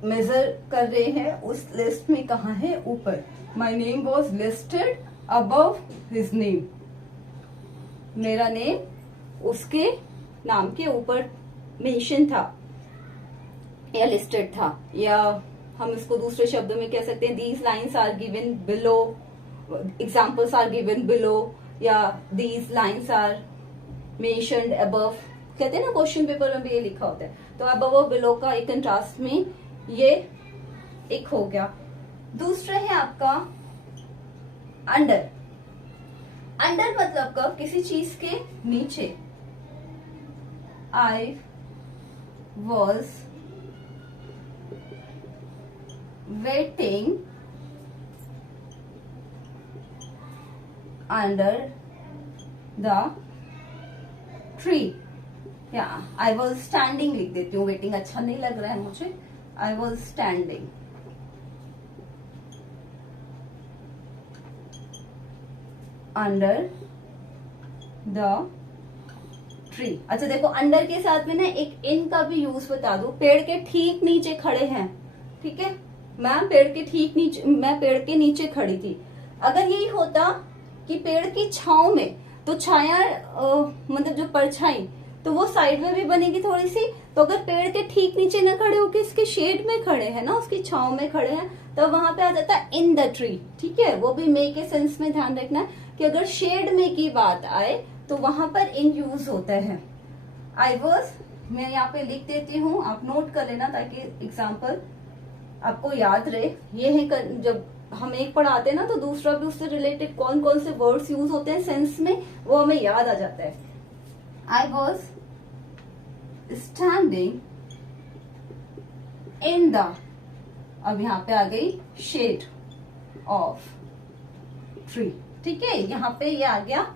मेजर कर रहे हैं उस लिस्ट में कहाँ है, ऊपर। My name was listed above his name, मेरा नेम उसके नाम के ऊपर मेंशन था या लिस्टेड था, या हम इसको दूसरे शब्दों में कह सकते हैं, these lines are given below, examples are given below, या these lines are mentioned above, कहते हैं ना, क्वेश्चन पेपर में भी ये लिखा होता है। तो अबव और बिलो का एक कंट्रास्ट में ये एक हो गया। दूसरा है आपका अंडर। अंडर मतलब कब, किसी चीज के नीचे। I was waiting under the tree, या I was standing लिख देती हूँ, वेटिंग अच्छा नहीं लग रहा है मुझे, I was standing under the tree। अच्छा देखो, अंडर के साथ में ना एक इन का भी यूज बता दो। पेड़ के ठीक नीचे खड़े हैं, ठीक है मैम, पेड़ के ठीक नीचे, मैं पेड़ के नीचे खड़ी थी। अगर यही होता कि पेड़ की छांव में, तो छाया मतलब जो परछाई, तो वो साइड में भी बनेगी थोड़ी सी। तो अगर पेड़ के ठीक नीचे न खड़े होके इसके शेड में खड़े हैं ना, उसकी छांव में खड़े हैं, तो वहां पे आ जाता है इन द ट्री, ठीक है। वो भी मे के सेंस में ध्यान रखना है कि अगर शेड में की बात आए तो वहां पर इन यूज होता है। आई वॉज, मैं यहाँ पे लिख देती हूँ, आप नोट कर लेना ताकि एग्जाम्पल आपको याद रहे। ये है जब हम एक पढ़ाते हैं ना, तो दूसरा भी उससे रिलेटेड कौन कौन से वर्ड्स यूज होते हैं सेंस में, वो हमें याद आ जाता है। I was standing in the, अब यहाँ पे आ गई शेड ऑफ ट्री, ठीक है। यहाँ पे ये आ गया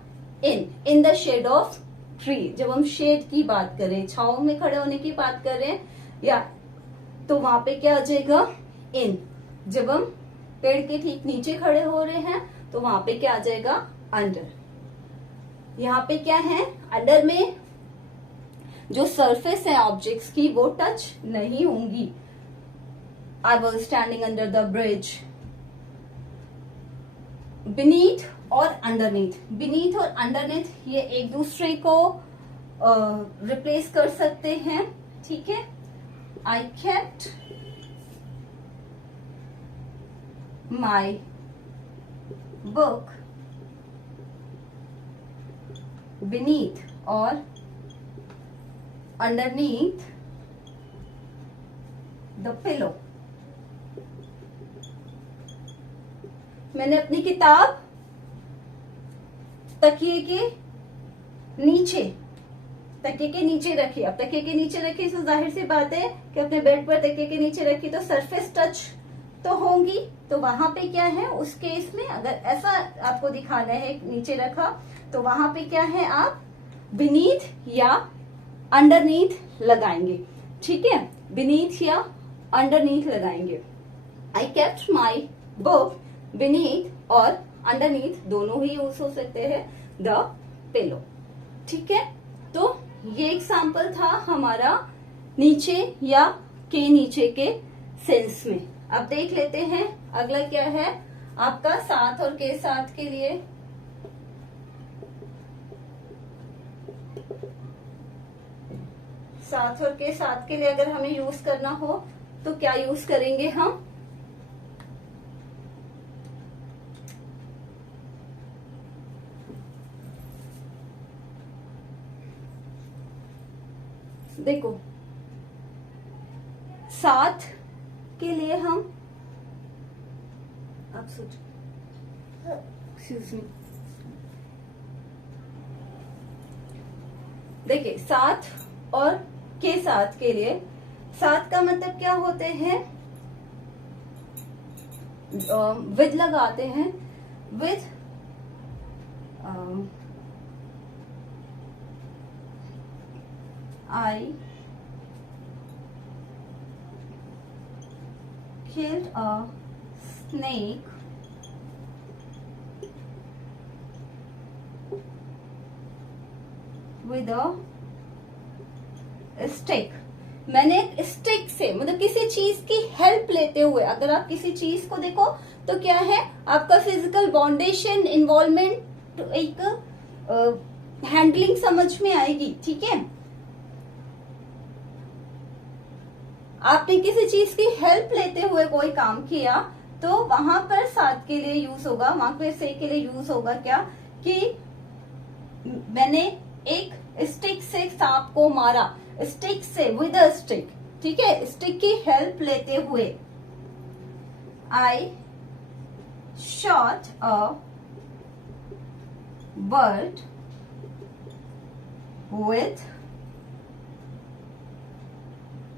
in the shade of tree. जब हम शेड की बात करें, छांव में खड़े होने की बात करें, या तो वहां पे क्या आ जाएगा इन। जब हम पेड़ के ठीक नीचे खड़े हो रहे हैं तो वहां पे क्या आ जाएगा अंडर। यहाँ पे क्या है, अंडर में जो सरफेस है ऑब्जेक्ट्स की वो टच नहीं होंगी। आई was standing under the bridge. Beneath और अंडरनीथ, बीनीथ और अंडरनीथ ये एक दूसरे को रिप्लेस कर सकते हैं, ठीक है। I kept my book beneath और underneath the pillow। मैंने अपनी किताब तकिए के नीचे, तकिए के नीचे रखी। अब तकिए के नीचे रखी तो जाहिर सी बात है कि अपने बेड पर तकिए के नीचे रखी तो सरफेस टच तो होंगी। तो वहां पे क्या है, उस केस में अगर ऐसा आपको दिखाना है नीचे रखा, तो वहां पे क्या है, आप बीनीथ या अंडरनीथ लगाएंगे, ठीक है। बीनीथ या अंडरनीथ लगाएंगे। I kept my book beneath और अंडरनीथ दोनों ही यूज हो सकते हैं द पिलो, ठीक है। तो ये एग्जाम्पल था हमारा नीचे या के नीचे के सेंस में। अब देख लेते हैं अगला क्या है आपका साथ और के साथ के लिए। साथ और के साथ के लिए अगर हमें यूज करना हो तो क्या यूज करेंगे हम, देखो साथ के लिए हम, आप सोचो, एक्सक्यूज मी, देखिए साथ और के साथ के लिए, साथ का मतलब क्या होते हैं, विद लगाते हैं, with I killed a snake with a stick। मैंने एक स्टिक से, मतलब किसी चीज की हेल्प लेते हुए, अगर आप किसी चीज को देखो तो क्या है आपका फिजिकल बाउंडेशन, इन्वॉल्वमेंट, एक हैंडलिंग समझ में आएगी, ठीक है। आपने किसी चीज की हेल्प लेते हुए कोई काम किया तो वहां पर साथ के लिए यूज होगा, वहां पर से के लिए यूज होगा क्या, कि मैंने एक स्टिक से सांप को मारा, स्टिक से, विद अ स्टिक, ठीक है, स्टिक की हेल्प लेते हुए। आई shot a bird with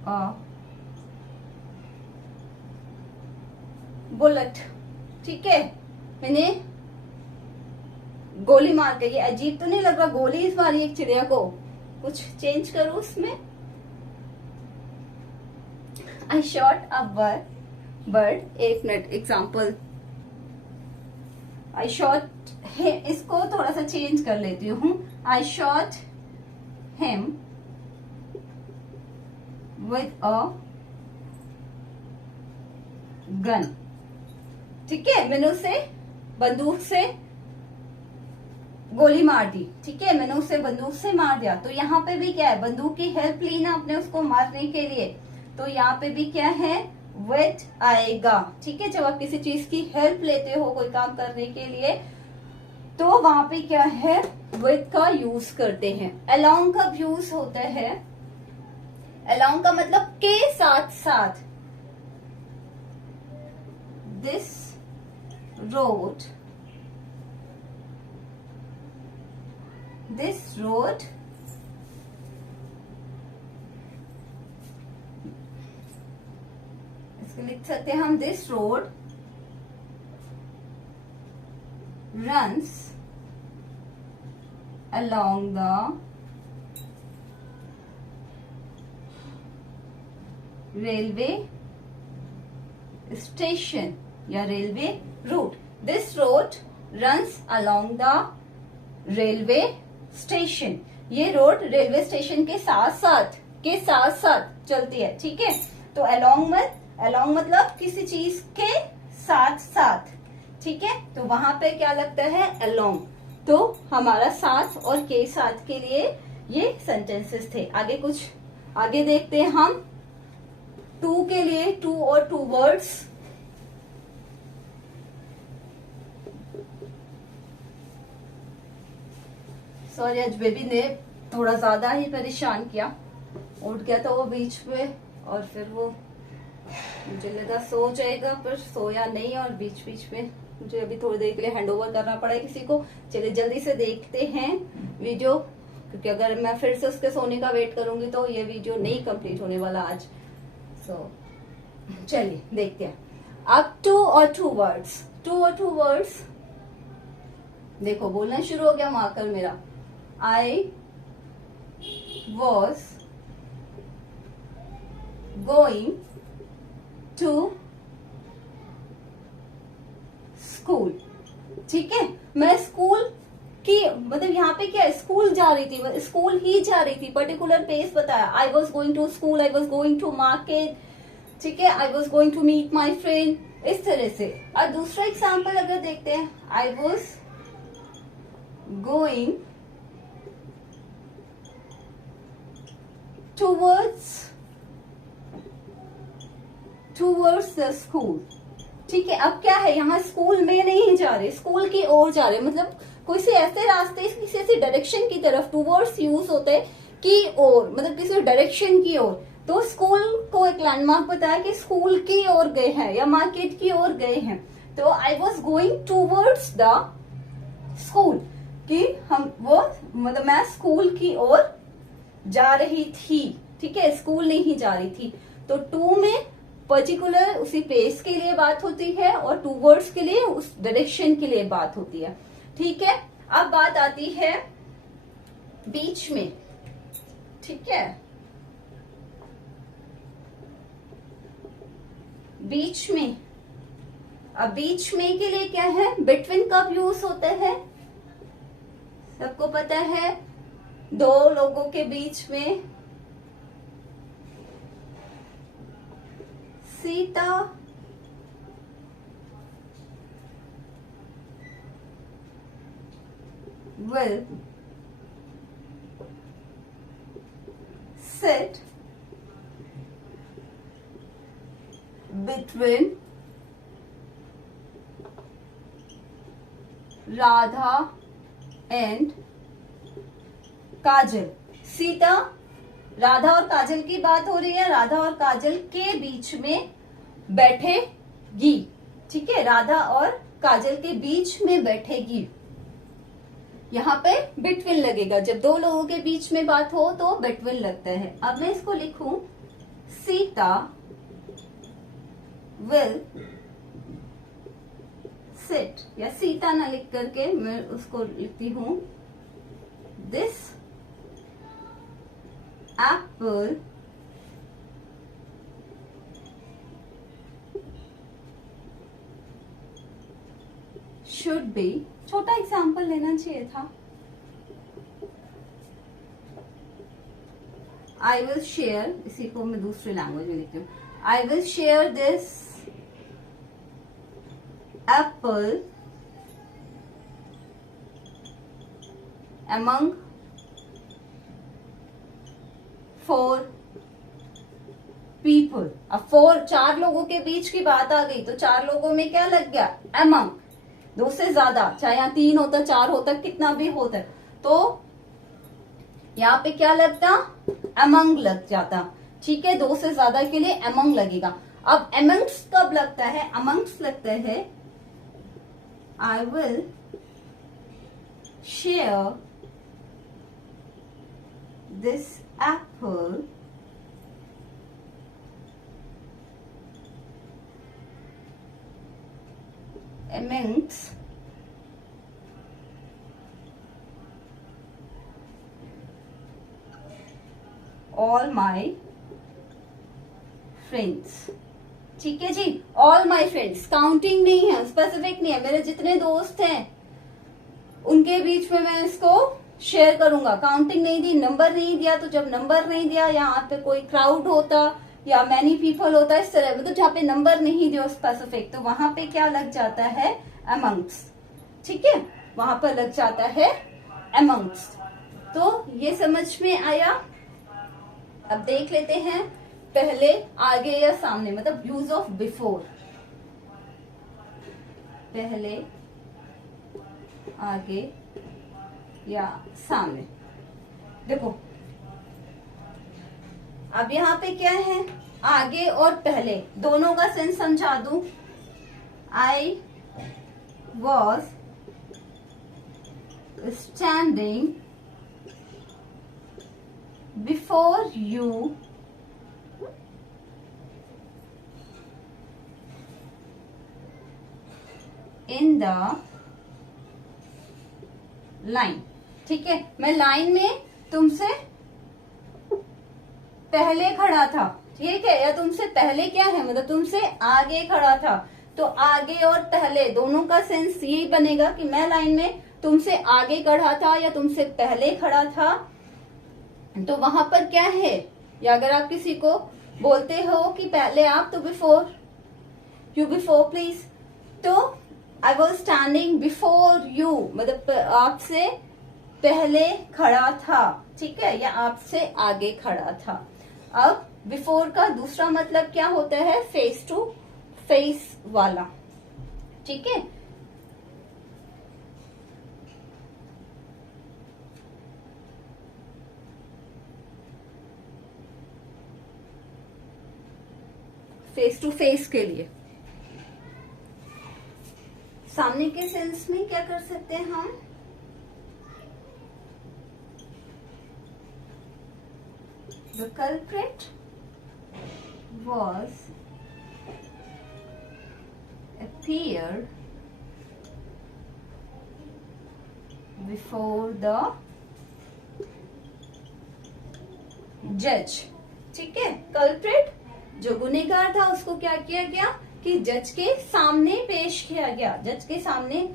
a bullet, ठीक है। मैंने गोली मार के, ये अजीब तो नहीं लग रहा? गोली इस मारी एक चिड़िया को, कुछ चेंज करो उसमें। आई शॉट अ बर्ड, एक मिनट, एग्जाम्पल, आई शॉट, इसको थोड़ा सा चेंज कर लेती हूँ। आई shot him with a gun. ठीक है, मैंने उसे बंदूक से गोली मार दी। ठीक है, मैंने उसे बंदूक से मार दिया। तो यहाँ पे भी क्या है, बंदूक की हेल्प ली ना आपने उसको मारने के लिए, तो यहाँ पे भी क्या है, विथ आएगा। ठीक है, जब आप किसी चीज की हेल्प लेते हो कोई काम करने के लिए, तो वहां पे क्या है, विथ का यूज करते हैं। अलोंग का यूज होता है, अलोंग का मतलब के साथ साथ। दिस रोड, इसको लिख सकते हैं हम, this road runs along the railway station या railway route. This road runs along the railway station. ये रोड रेलवे स्टेशन के साथ साथ चलती है। ठीक है, तो along मतलब किसी चीज के साथ साथ। ठीक है, तो वहां पे क्या लगता है, along। तो हमारा साथ और के साथ के लिए ये सेंटेंसेस थे। आगे देखते हैं हम। टू के लिए, टू और टू वर्ड्स। सॉरी, आज बेबी ने थोड़ा ज्यादा ही परेशान किया, उठ गया था वो बीच में, और फिर वो मुझे लगा सो जाएगा, पर सोया नहीं, और बीच में मुझे अभी थोड़ी देर के लिए हैंड ओवर करना पड़ा है किसी को। चलिए जल्दी से देखते हैं वीडियो, क्योंकि अगर मैं फिर से उसके सोने का वेट करूंगी तो ये वीडियो नहीं कंप्लीट होने वाला आज। सो चलिए देखते हैं। अब टू और टू वर्ड्स, देखो बोलना शुरू हो गया मार्कर मेरा। I was going to school. ठीक है, मैं स्कूल की, मतलब यहाँ पे क्या है, स्कूल जा रही थी, स्कूल ही जा रही थी, पर्टिकुलर प्लेस बताया। I was going to school, I was going to market. ठीक है, I was going to meet my friend, इस तरह से। और दूसरा एग्जाम्पल अगर देखते हैं, I was going towards the school. ठीक है, अब क्या है, यहाँ स्कूल में नहीं जा रहे, स्कूल की ओर जा रहे, मतलब कोई से ऐसे रास्ते, किसी ऐसी डायरेक्शन की तरफ। टूवर्ड्स यूज होता है की ओर, मतलब किसी डायरेक्शन की ओर। तो स्कूल को एक लैंडमार्क बताया कि स्कूल की ओर गए हैं या मार्केट की ओर गए हैं। तो I was going towards the school, कि हम वो, मतलब मैं स्कूल की ओर जा रही थी। ठीक है, स्कूल नहीं जा रही थी। तो टू में पर्टिकुलर उसी प्लेस के लिए बात होती है, और टू वर्ड्स के लिए उस डायरेक्शन के लिए बात होती है। ठीक है, अब बात आती है बीच में। ठीक है, बीच में, अब बीच में के लिए क्या है, बिटवीन कब यूज होता है, सबको पता है, दो लोगों के बीच में। Sita will sit between Radha and Kajal. Sita, Radha और काजल की बात हो रही है, राधा और काजल के बीच में बैठेगी। ठीक है, राधा और काजल के बीच में बैठेगी। यहाँ पे बिटवीन लगेगा, जब दो लोगों के बीच में बात हो तो बिटवीन लगता है। अब मैं इसको लिखूं, सीता विल सिट या सीता ना लिख करके मैं उसको लिखती हूं दिस एप्पल शुड बी, छोटा एग्जाम्पल लेना चाहिए था। आई विल शेयर, इसी को मैं दूसरी लैंग्वेज में लिखती हूँ। I will share this Apple among 4 people। अब 4 लोगों के बीच की बात आ गई तो 4 लोगों में क्या लग गया, among, 2 से ज्यादा, चाहे यहाँ 3 होता 4 होता कितना भी होता, तो यहाँ पे क्या लगता, among लग जाता। ठीक है, 2 से ज्यादा के लिए among लगेगा। अब amongst कब लगता है, amongst लगता है I will share this apple amongst all my friends। ठीक है जी, ऑल माई फ्रेंड्स, काउंटिंग नहीं है, स्पेसिफिक नहीं है, मेरे जितने दोस्त हैं उनके बीच में मैं इसको शेयर करूंगा। काउंटिंग नहीं दी, नंबर नहीं दिया, तो जब नंबर नहीं दिया, यहाँ पे कोई क्राउड होता या मैनी पीपल होता, इस तरह मतलब जहाँ पे नंबर नहीं दिया स्पेसिफिक, तो वहां पे क्या लग जाता है, अमंग्स। ठीक है, वहां पर लग जाता है अमंग्स। तो ये समझ में आया। अब देख लेते हैं पहले, आगे या सामने, मतलब यूज ऑफ बिफोर। पहले, आगे या सामने। देखो अब यहाँ पे क्या है, आगे और पहले दोनों का सेंस समझा दूं। आई was standing before you in the line. ठीक है, मैं लाइन में तुमसे पहले खड़ा था। ठीक है, या तुमसे पहले क्या है, मतलब तुमसे आगे खड़ा था। तो आगे और पहले दोनों का सेंस यही बनेगा कि मैं लाइन में तुमसे आगे खड़ा था या तुमसे पहले खड़ा था। तो वहां पर क्या है, या अगर आप किसी को बोलते हो कि पहले आप, तो बिफोर, यू बिफोर प्लीज। तो I was standing before you, मतलब आपसे पहले खड़ा था। ठीक है, या आपसे आगे खड़ा था। अब बिफोर का दूसरा मतलब क्या होता है, फेस टू फेस वाला। ठीक है, फेस टू फेस के लिए। सामने के सेंस में क्या कर सकते हैं हम, the culprit was appeared before the judge। ठीक है, कल्प्रिट जो गुनहगार था उसको क्या किया गया कि जज के सामने पेश किया गया, जज के सामने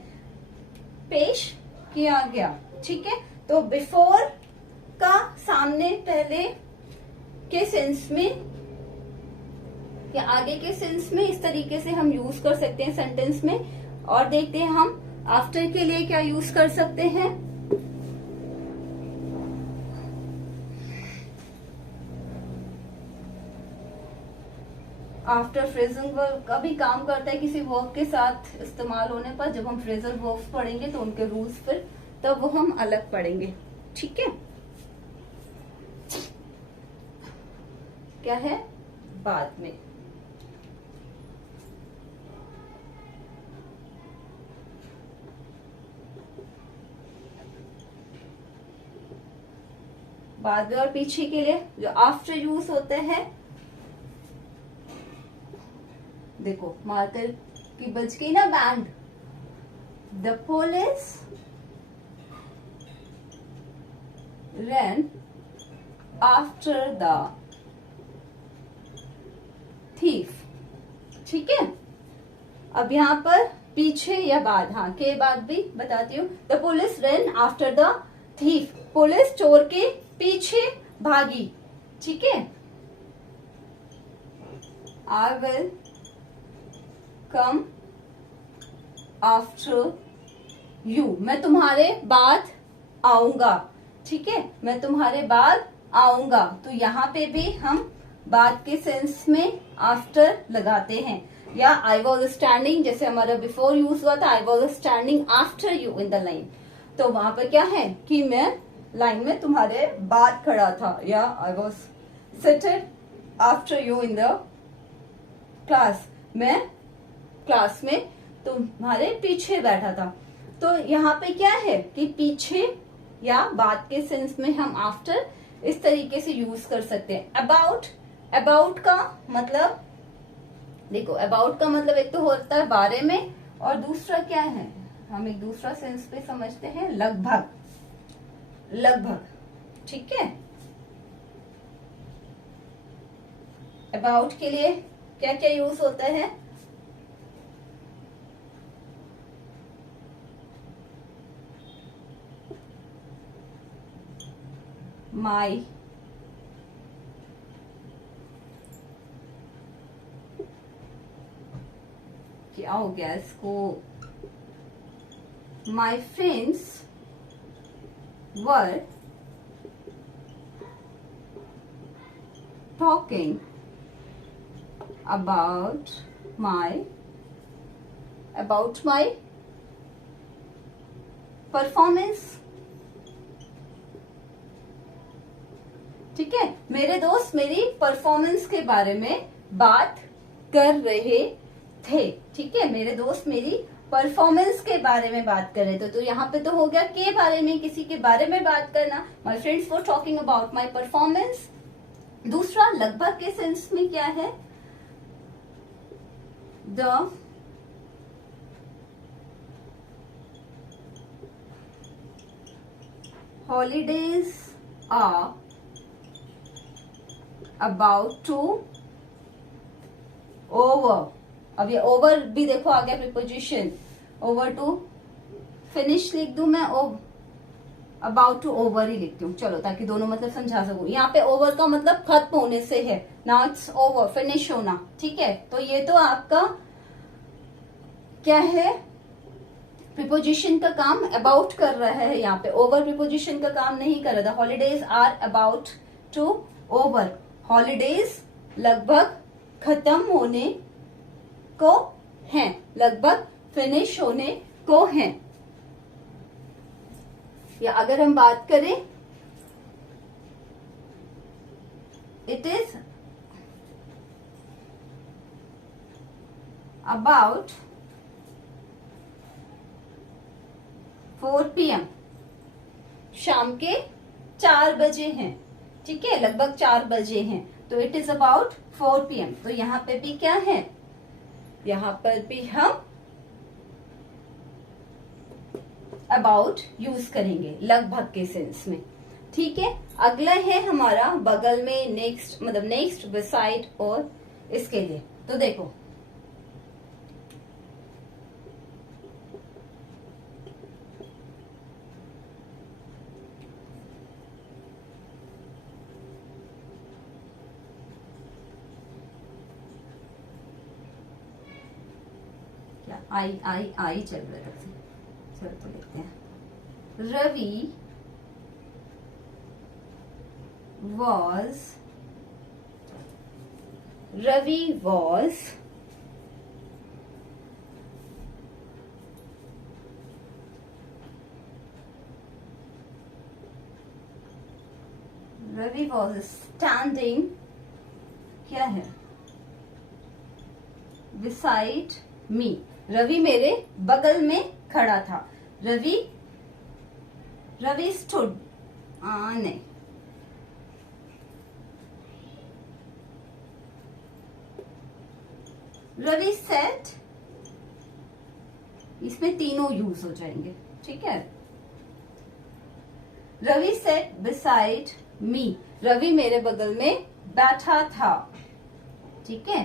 पेश किया गया। ठीक है, तो बिफोर का सामने, पहले के सेंस में या आगे के सेंस में इस तरीके से हम यूज कर सकते हैं सेंटेंस में। और देखते हैं हम आफ्टर के लिए क्या यूज कर सकते हैं। आफ्टर फ्रेजिंग वर्ब का भी काम करता है किसी वर्ब के साथ इस्तेमाल होने पर। जब हम फ्रेजल वर्ब्स पढ़ेंगे तो उनके रूल्स फिर तब वो हम अलग पढ़ेंगे। ठीक है, क्या है बाद में। बाद में और पीछे के लिए जो आफ्टर यूज होते हैं, देखो मार्कर की बज गई ना band, the police ran after the thief। ठीक है, अब यहाँ पर पीछे या बाद, हाँ के बाद भी बताती हूँ। The police ran after the thief, police चोर के पीछे भागी। ठीक है, I will come after you, मैं तुम्हारे बाद आऊंगा। ठीक है, मैं तुम्हारे बाद आऊंगा। तो यहाँ पे भी हम बाद के सेंस में आफ्टर लगाते हैं। या आई वॉज स्टैंडिंग, जैसे हमारा बिफोर यूज हुआ था, आई was standing after you in the line. तो वहां पर क्या है कि मैं लाइन में तुम्हारे बाद खड़ा था, या I was seated after you in the class, मैं क्लास में तुम्हारे पीछे बैठा था। तो यहाँ पे क्या है कि पीछे या बाद के सेंस में हम आफ्टर इस तरीके से यूज कर सकते हैं। अबाउट, अबाउट का मतलब देखो, अबाउट का मतलब एक तो होता है बारे में, और दूसरा क्या है, हम एक दूसरा सेंस पे समझते हैं लगभग, लगभग। ठीक है, अबाउट के लिए क्या क्या यूज होता है, माई, क्या हो गया इसको, माई friends were talking about my performance. ठीक है, मेरे दोस्त मेरी परफॉर्मेंस के बारे में बात कर रहे थे। ठीक है, मेरे दोस्त मेरी परफॉर्मेंस के बारे में बात कर रहे थे। तो यहाँ पे तो हो गया के बारे में, किसी के बारे में बात करना। My friends were talking about my performance. दूसरा लगभग के सेंस में क्या है, the holidays are about to over. अब ये ओवर भी देखो आ गया प्रीपोजिशन, ओवर टू फिनिश लिख दूं मैं, अबाउट टू ओवर ही लिखती हूँ, चलो ताकि दोनों मतलब समझा सकूं। यहाँ पे ओवर का मतलब खत्म होने से है, नाउ इट्स ओवर, फिनिश होना। ठीक है, तो ये तो आपका क्या है, प्रीपोजिशन का काम अबाउट कर रहा है। यहाँ पे ओवर प्रीपोजिशन का काम नहीं कर रहा था। Holidays are about to over, holidays लगभग खत्म होने को हैं, लगभग फिनिश होने को हैं। या अगर हम बात करें, इट इज अबाउट 4 PM, शाम के 4 बजे हैं। ठीक है, लगभग 4 बजे हैं, तो इट इज अबाउट 4 PM। तो यहाँ पे भी क्या है, यहाँ पर भी हम अबाउट यूज करेंगे लगभग के सेंस में। ठीक है, अगला है हमारा बगल में, नेक्स्ट मतलब नेक्स्ट, बिसाइड और इसके लिए। तो देखो आई चल रहा है, चलो तो देखते हैं। रवि was standing, क्या है, beside me, रवि मेरे बगल में खड़ा था। रवि stood, नहीं, Ravi sat इसमें तीनों यूज हो जाएंगे, ठीक है। Ravi set beside me, Ravi मेरे बगल में बैठा था, ठीक है।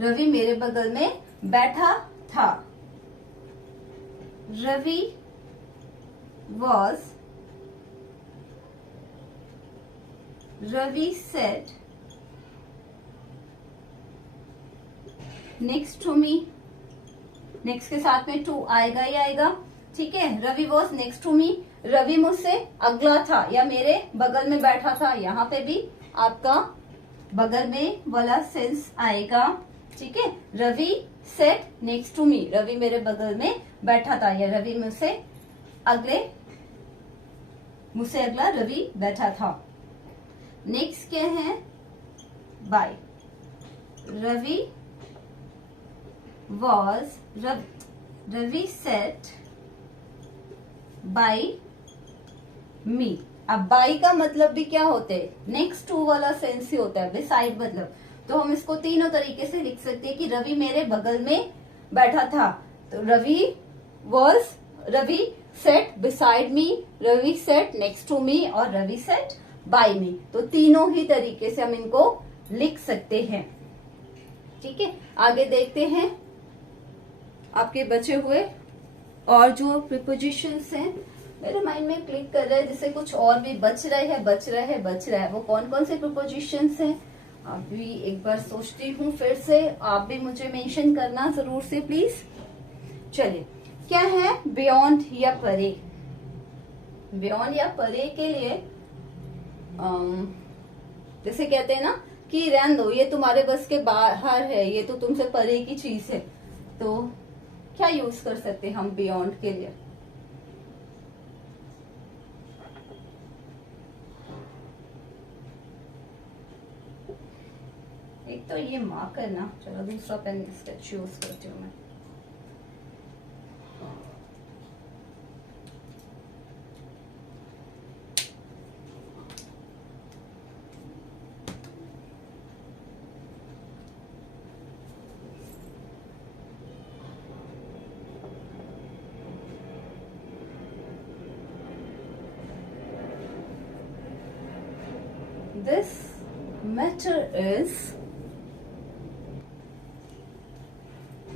रवि मेरे बगल में बैठा था। Ravi was, Ravi set next to me, next के साथ में टू आएगा ही आएगा, ठीक है। Ravi was next to me, Ravi मुझसे अगला था या मेरे बगल में बैठा था, यहाँ पे भी आपका बगल में वाला सेंस आएगा, ठीक है। Ravi set next to me, Ravi मेरे बगल में बैठा था या रवि मुझसे अगला रवि बैठा था। नेक्स्ट क्या है, by, Ravi was, Ravi sat by me. अब बाई का मतलब भी क्या होता है, नेक्स्ट टू वाला सेंस ही होता है, बिसाइड मतलब। तो हम इसको तीनों तरीके से लिख सकते हैं कि रवि मेरे बगल में बैठा था, तो Ravi was, Ravi set beside me, Ravi set next to me और रवि सेट बाय मी। तो तीनों ही तरीके से हम इनको लिख सकते हैं, ठीक है। आगे देखते हैं आपके बचे हुए और जो प्रीपोजिशंस हैं। मेरे माइंड में क्लिक कर रहा है जैसे कुछ और भी बच रहा है, वो कौन कौन से प्रीपोजिशंस हैं अभी एक बार सोचती हूँ फिर से, आप भी मुझे मेंशन करना जरूर से प्लीज। चलिए, क्या है बियॉन्ड या परे। बियॉन्ड या परे के लिए जैसे कहते हैं ना कि रहने दो, ये तुम्हारे बस के बाहर है, ये तो तुमसे परे की चीज है, तो क्या यूज कर सकते हैं हम बियॉन्ड के लिए। एक तो ये मार्कर ना, चलो दूसरा पेन स्केच यूज करती हूँ मैं।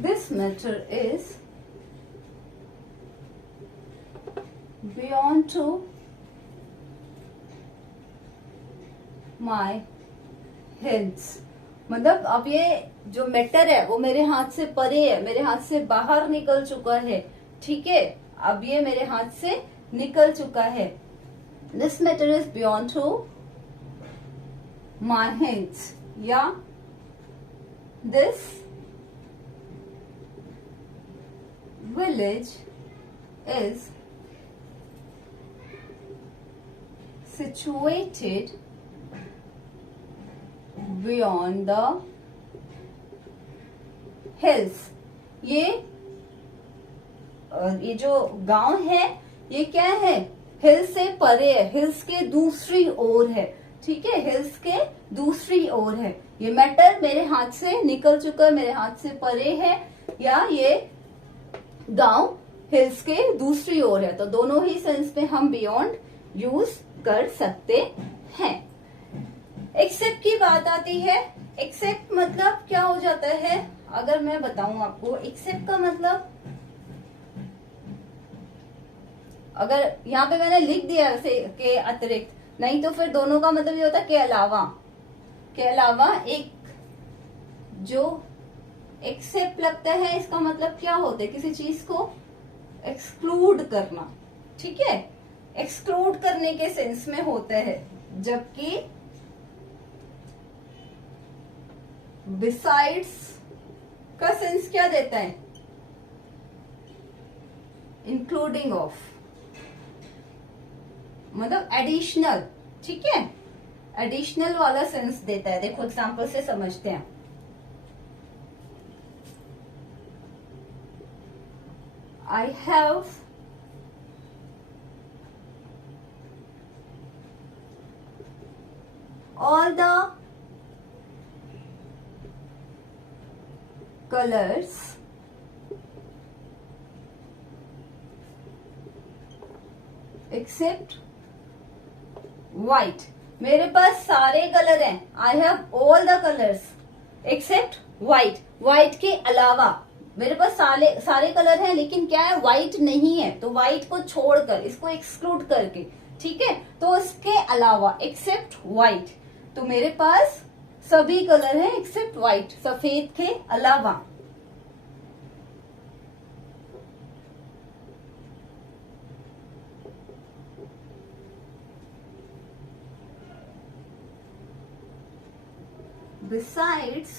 This matter is beyond to my hands। मतलब अब ये जो मैटर है वो मेरे हाथ से परे है, मेरे हाथ से बाहर निकल चुका है, ठीक है। अब ये मेरे हाथ से निकल चुका है। This matter is beyond to my hands, या this village is situated beyond the hills। ये जो गांव है ये क्या है, हिल्स से परे है, हिल्स के दूसरी ओर है, ठीक है, हिल्स के दूसरी ओर है। ये मैटर मेरे हाथ से निकल चुका है, मेरे हाथ से परे है, या ये गांव हिल्स के दूसरी ओर है। तो दोनों ही सेंस में हम बियॉन्ड यूज कर सकते हैं। एक्सेप्ट की बात आती है। एक्सेप्ट मतलब क्या हो जाता है, अगर मैं बताऊं आपको, एक्सेप्ट का मतलब, अगर यहाँ पे मैंने लिख दिया वैसे के अतिरिक्त, नहीं तो फिर दोनों का मतलब ये होता है के अलावा। के अलावा एक जो एक्सेप्ट लगता है, इसका मतलब क्या होता है, किसी चीज को एक्सक्लूड करना, ठीक है, एक्सक्लूड करने के सेंस में होता है। जबकि बिसाइड्स का सेंस क्या देता है, इंक्लूडिंग ऑफ, मतलब एडिशनल, ठीक है, एडिशनल वाला सेंस देता है। देखो एग्जांपल से समझते हैं। I have all the colors except white. मेरे पास सारे कलर हैं, I have all the colours except white. White के अलावा मेरे पास सारे कलर हैं, लेकिन क्या है, व्हाइट नहीं है। तो व्हाइट को छोड़कर, इसको एक्सक्लूड करके, ठीक है, तो इसके अलावा एक्सेप्ट व्हाइट। तो मेरे पास सभी कलर हैं एक्सेप्ट व्हाइट, सफेद के अलावा। Besides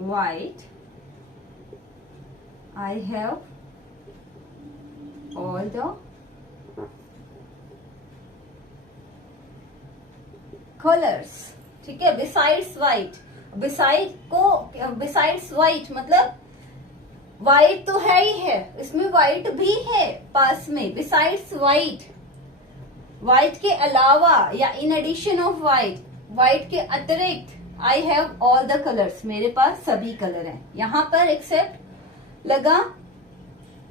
white, I have all the colors, ठीक है। Besides white, besides white मतलब white तो है ही है, इसमें white भी है पास में। Besides white, white के अलावा या in addition of white, white के अतिरिक्त आई हैव ऑल द कलर्स, मेरे पास सभी कलर हैं। यहां पर एक्सेप्ट लगा,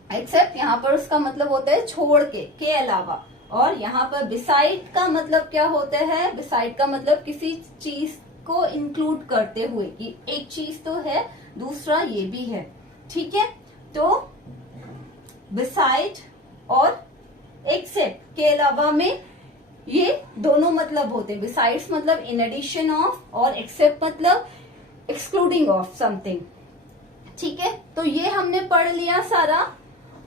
एक्सेप्ट यहां पर उसका मतलब होता है छोड़ के अलावा। और यहाँ पर बिसाइड का मतलब क्या होता है, बिसाइड का मतलब किसी चीज को इंक्लूड करते हुए, कि एक चीज तो है, दूसरा ये भी है, ठीक है। तो बिसाइड और एक्सेप्ट के अलावा में ये दोनों मतलब होते हैं। बिसाइड्स मतलब इन एडिशन ऑफ, और एक्सेप्ट मतलब एक्सक्लूडिंग ऑफ समथिंग, ठीक है। तो ये हमने पढ़ लिया सारा।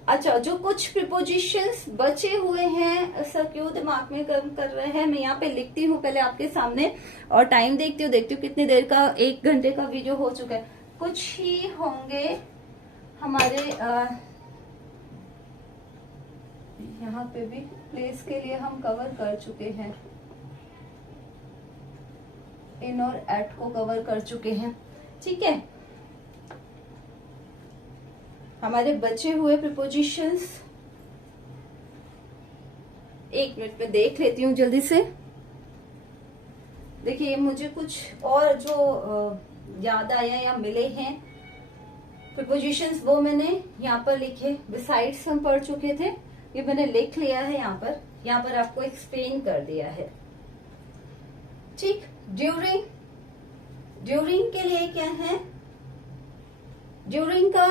अच्छा, जो कुछ प्रीपोजिशंस बचे हुए हैं, ऐसा क्यों दिमाग में काम कर रहे हैं, मैं यहाँ पे लिखती हूँ पहले आपके सामने, और टाइम देखती हूँ कितनी देर का, 1 घंटे का वीडियो हो चुका है। कुछ ही होंगे हमारे यहाँ पे भी प्लेस के लिए हम कवर कर चुके हैं, इन और एट को कवर कर चुके हैं, ठीक है। हमारे बचे हुए प्रीपोजिशंस 1 मिनट में देख लेती हूँ जल्दी से। देखिए मुझे कुछ और जो याद आया या मिले हैं प्रीपोजिशंस, वो मैंने यहाँ पर लिखे। बिसाइड्स हम पढ़ चुके थे, ये मैंने लिख लिया है यहाँ पर आपको एक्सप्लेन कर दिया है, ठीक। ड्यूरिंग के लिए क्या है, ड्यूरिंग का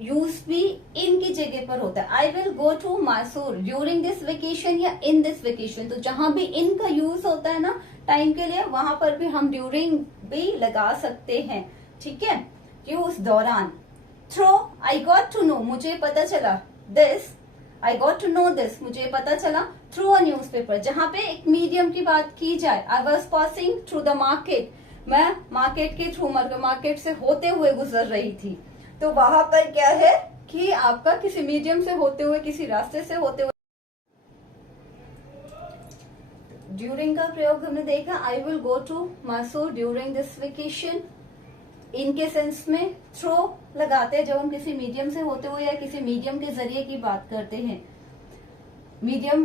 यूज भी इन की जगह पर होता है। I will go to Mysore during this vacation या इन दिस वेकेशन। तो जहां भी इन का यूज होता है ना टाइम के लिए, वहां पर भी हम ड्यूरिंग भी लगा सकते हैं, ठीक है, कि उस दौरान। Through, I got to know, मुझे पता चला। This, I got to know this, मुझे पता चला थ्रू अ न्यूज़पेपर। जहां पे एक मीडियम की बात की जाए, I was passing through the market, मैं मार्केट के थ्रू, मार्केट से होते हुए गुजर रही थी। तो वहां पर क्या है कि आपका किसी मीडियम से होते हुए, किसी रास्ते से होते हुए। ड्यूरिंग का प्रयोग हमने देखा, I will go to Mysore during this vacation. इनके सेंस में थ्रो लगाते हैं जब हम किसी मीडियम से होते हुए या किसी मीडियम के जरिए की बात करते हैं। मीडियम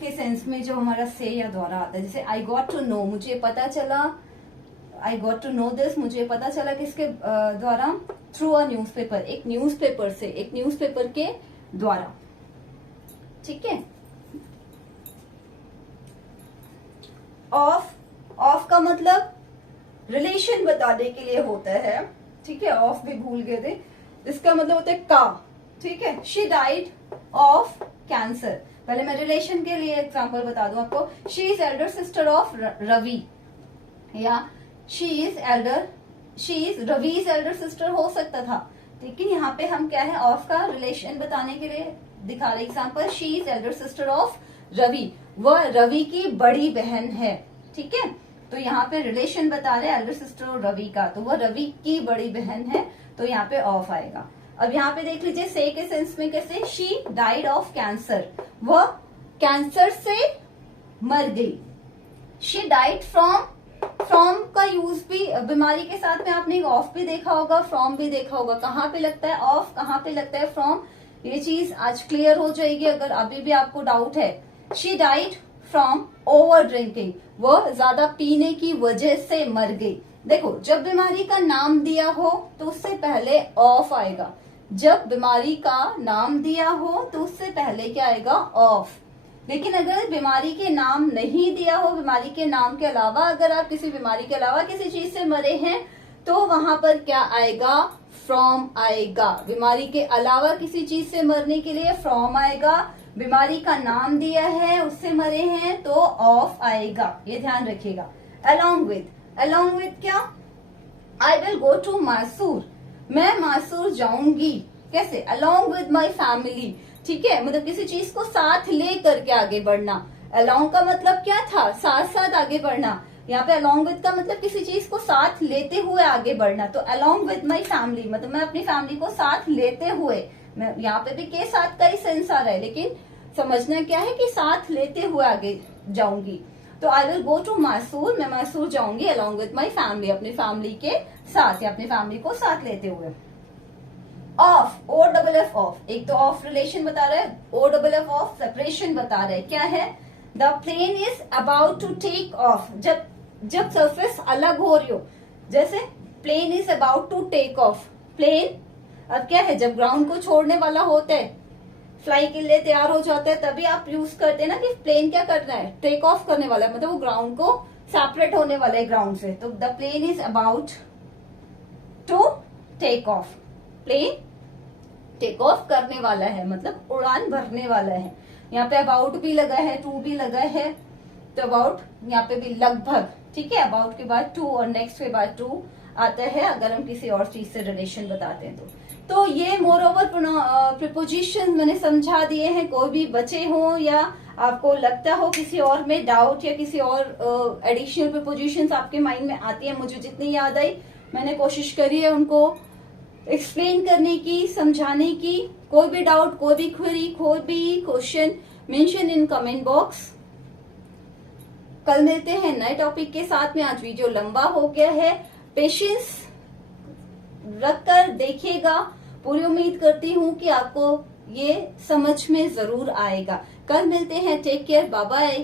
के सेंस में जो हमारा से या द्वारा आता है, जैसे आई गॉट टू नो, मुझे पता चला, I got to know this, मुझे पता चला किसके द्वारा, थ्रू अ न्यूज़पेपर, एक न्यूज़पेपर से, एक न्यूज़पेपर के द्वारा, ठीक है। ऑफ का मतलब रिलेशन बताने के लिए होता है, ठीक है, ऑफ भी भूल गए थे, इसका मतलब होता है का, ठीक है। शी डाइड ऑफ कैंसर, पहले मैं रिलेशन के लिए एग्जांपल बता दूं आपको। She is elder sister of Ravi, या she is Ravi's elder sister हो सकता था, लेकिन यहाँ पे हम क्या है, ऑफ का रिलेशन बताने के लिए दिखा रहे example. She is elder sister of Ravi, वह रवि की बड़ी बहन है, ठीक है। तो यहाँ पे रिलेशन बता रहे एल्डर सिस्टर और रवि का, तो वह रवि की बड़ी बहन है, तो यहाँ पे ऑफ आएगा। अब यहाँ पे देख लीजिए से के सेंस में कैसे, शी डाइड ऑफ कैंसर, वह कैंसर से मर गई। शी डाइड फ्रॉम का यूज भी बीमारी के साथ में आपने ऑफ भी देखा होगा, फ्रॉम भी देखा होगा। कहाँ पे लगता है ऑफ, कहाँ पे लगता है फ्रॉम, ये चीज आज क्लियर हो जाएगी अगर अभी भी आपको डाउट है। She died from over drinking, वह ज्यादा पीने की वजह से मर गई। देखो जब बीमारी का नाम दिया हो तो उससे पहले ऑफ आएगा, जब बीमारी का नाम दिया हो तो उससे पहले क्या आएगा, ऑफ। लेकिन अगर बीमारी के नाम नहीं दिया हो, बीमारी के नाम के अलावा अगर आप किसी बीमारी के अलावा किसी चीज से मरे हैं तो वहां पर क्या आएगा, फ्रॉम आएगा। बीमारी के अलावा किसी चीज से मरने के लिए फ्रॉम आएगा, बीमारी का नाम दिया है उससे मरे हैं तो ऑफ आएगा, ये ध्यान रखिएगा। अलोंग विद क्या, I will go to Mysore, मैं मैसूर जाऊंगी। कैसे, अलोंग विद माई फैमिली, ठीक है, मतलब किसी चीज को साथ ले करके आगे बढ़ना। अलोंग का मतलब क्या था, साथ साथ आगे बढ़ना। यहाँ पे अलोंग विद का मतलब किसी चीज को साथ लेते हुए आगे बढ़ना। तो अलोंग विद माई फैमिली मतलब मैं अपनी फैमिली को साथ लेते हुए, मैं यहाँ पे भी के साथ का ही सेंस आ रहा है, लेकिन समझना क्या है कि साथ लेते हुए आगे जाऊंगी। तो I will go to Mysore, मैं मैसूर जाऊंगी अलोंग विद माई फैमिली, अपनी फैमिली के साथ या अपनी फैमिली को साथ लेते हुए। Of, O double F off, एक तो ऑफ रिलेशन बता रहा है, O double F off separation बता रहा है। क्या है, the plane is about to take off, जब सरफेस अलग हो रही हो, जैसे plane is about to take off, plane अब क्या है, जब ग्राउंड को छोड़ने वाला होता है, फ्लाई के लिए तैयार हो जाता है, तभी आप यूज करते हैं ना कि प्लेन क्या करना है, टेक ऑफ करने वाला है, मतलब वो ग्राउंड को सेपरेट होने वाला है ग्राउंड से। तो the plane is about to take off, plane take off करने वाला है मतलब उड़ान भरने वाला है। यहाँ पे अबाउट भी लगा है, टू भी लगा है, तो अबाउट यहाँ पे भी लगभग, ठीक है, अबाउट के बाद टू और नेक्स्ट के बाद टू आता है अगर हम किसी और चीज से रिलेशन बताते हैं तो ये मोर ओवर प्रिपोजिशन मैंने समझा दिए हैं। कोई भी बचे हो या आपको लगता हो किसी और में डाउट या किसी और एडिशनल प्रिपोजिशंस आपके माइंड में आती है, मुझे जितनी याद आई मैंने कोशिश करी है उनको एक्सप्लेन करने की, समझाने की। कोई भी डाउट, कोई भी क्वेरी, कोई भी question mention in comment box. कल मिलते हैं नए टॉपिक के साथ में। आज वीडियो लंबा हो गया है, पेशेंस रखकर देखिएगा। पूरी उम्मीद करती हूँ कि आपको ये समझ में जरूर आएगा। कल मिलते हैं, टेक केयर, बाय बाय।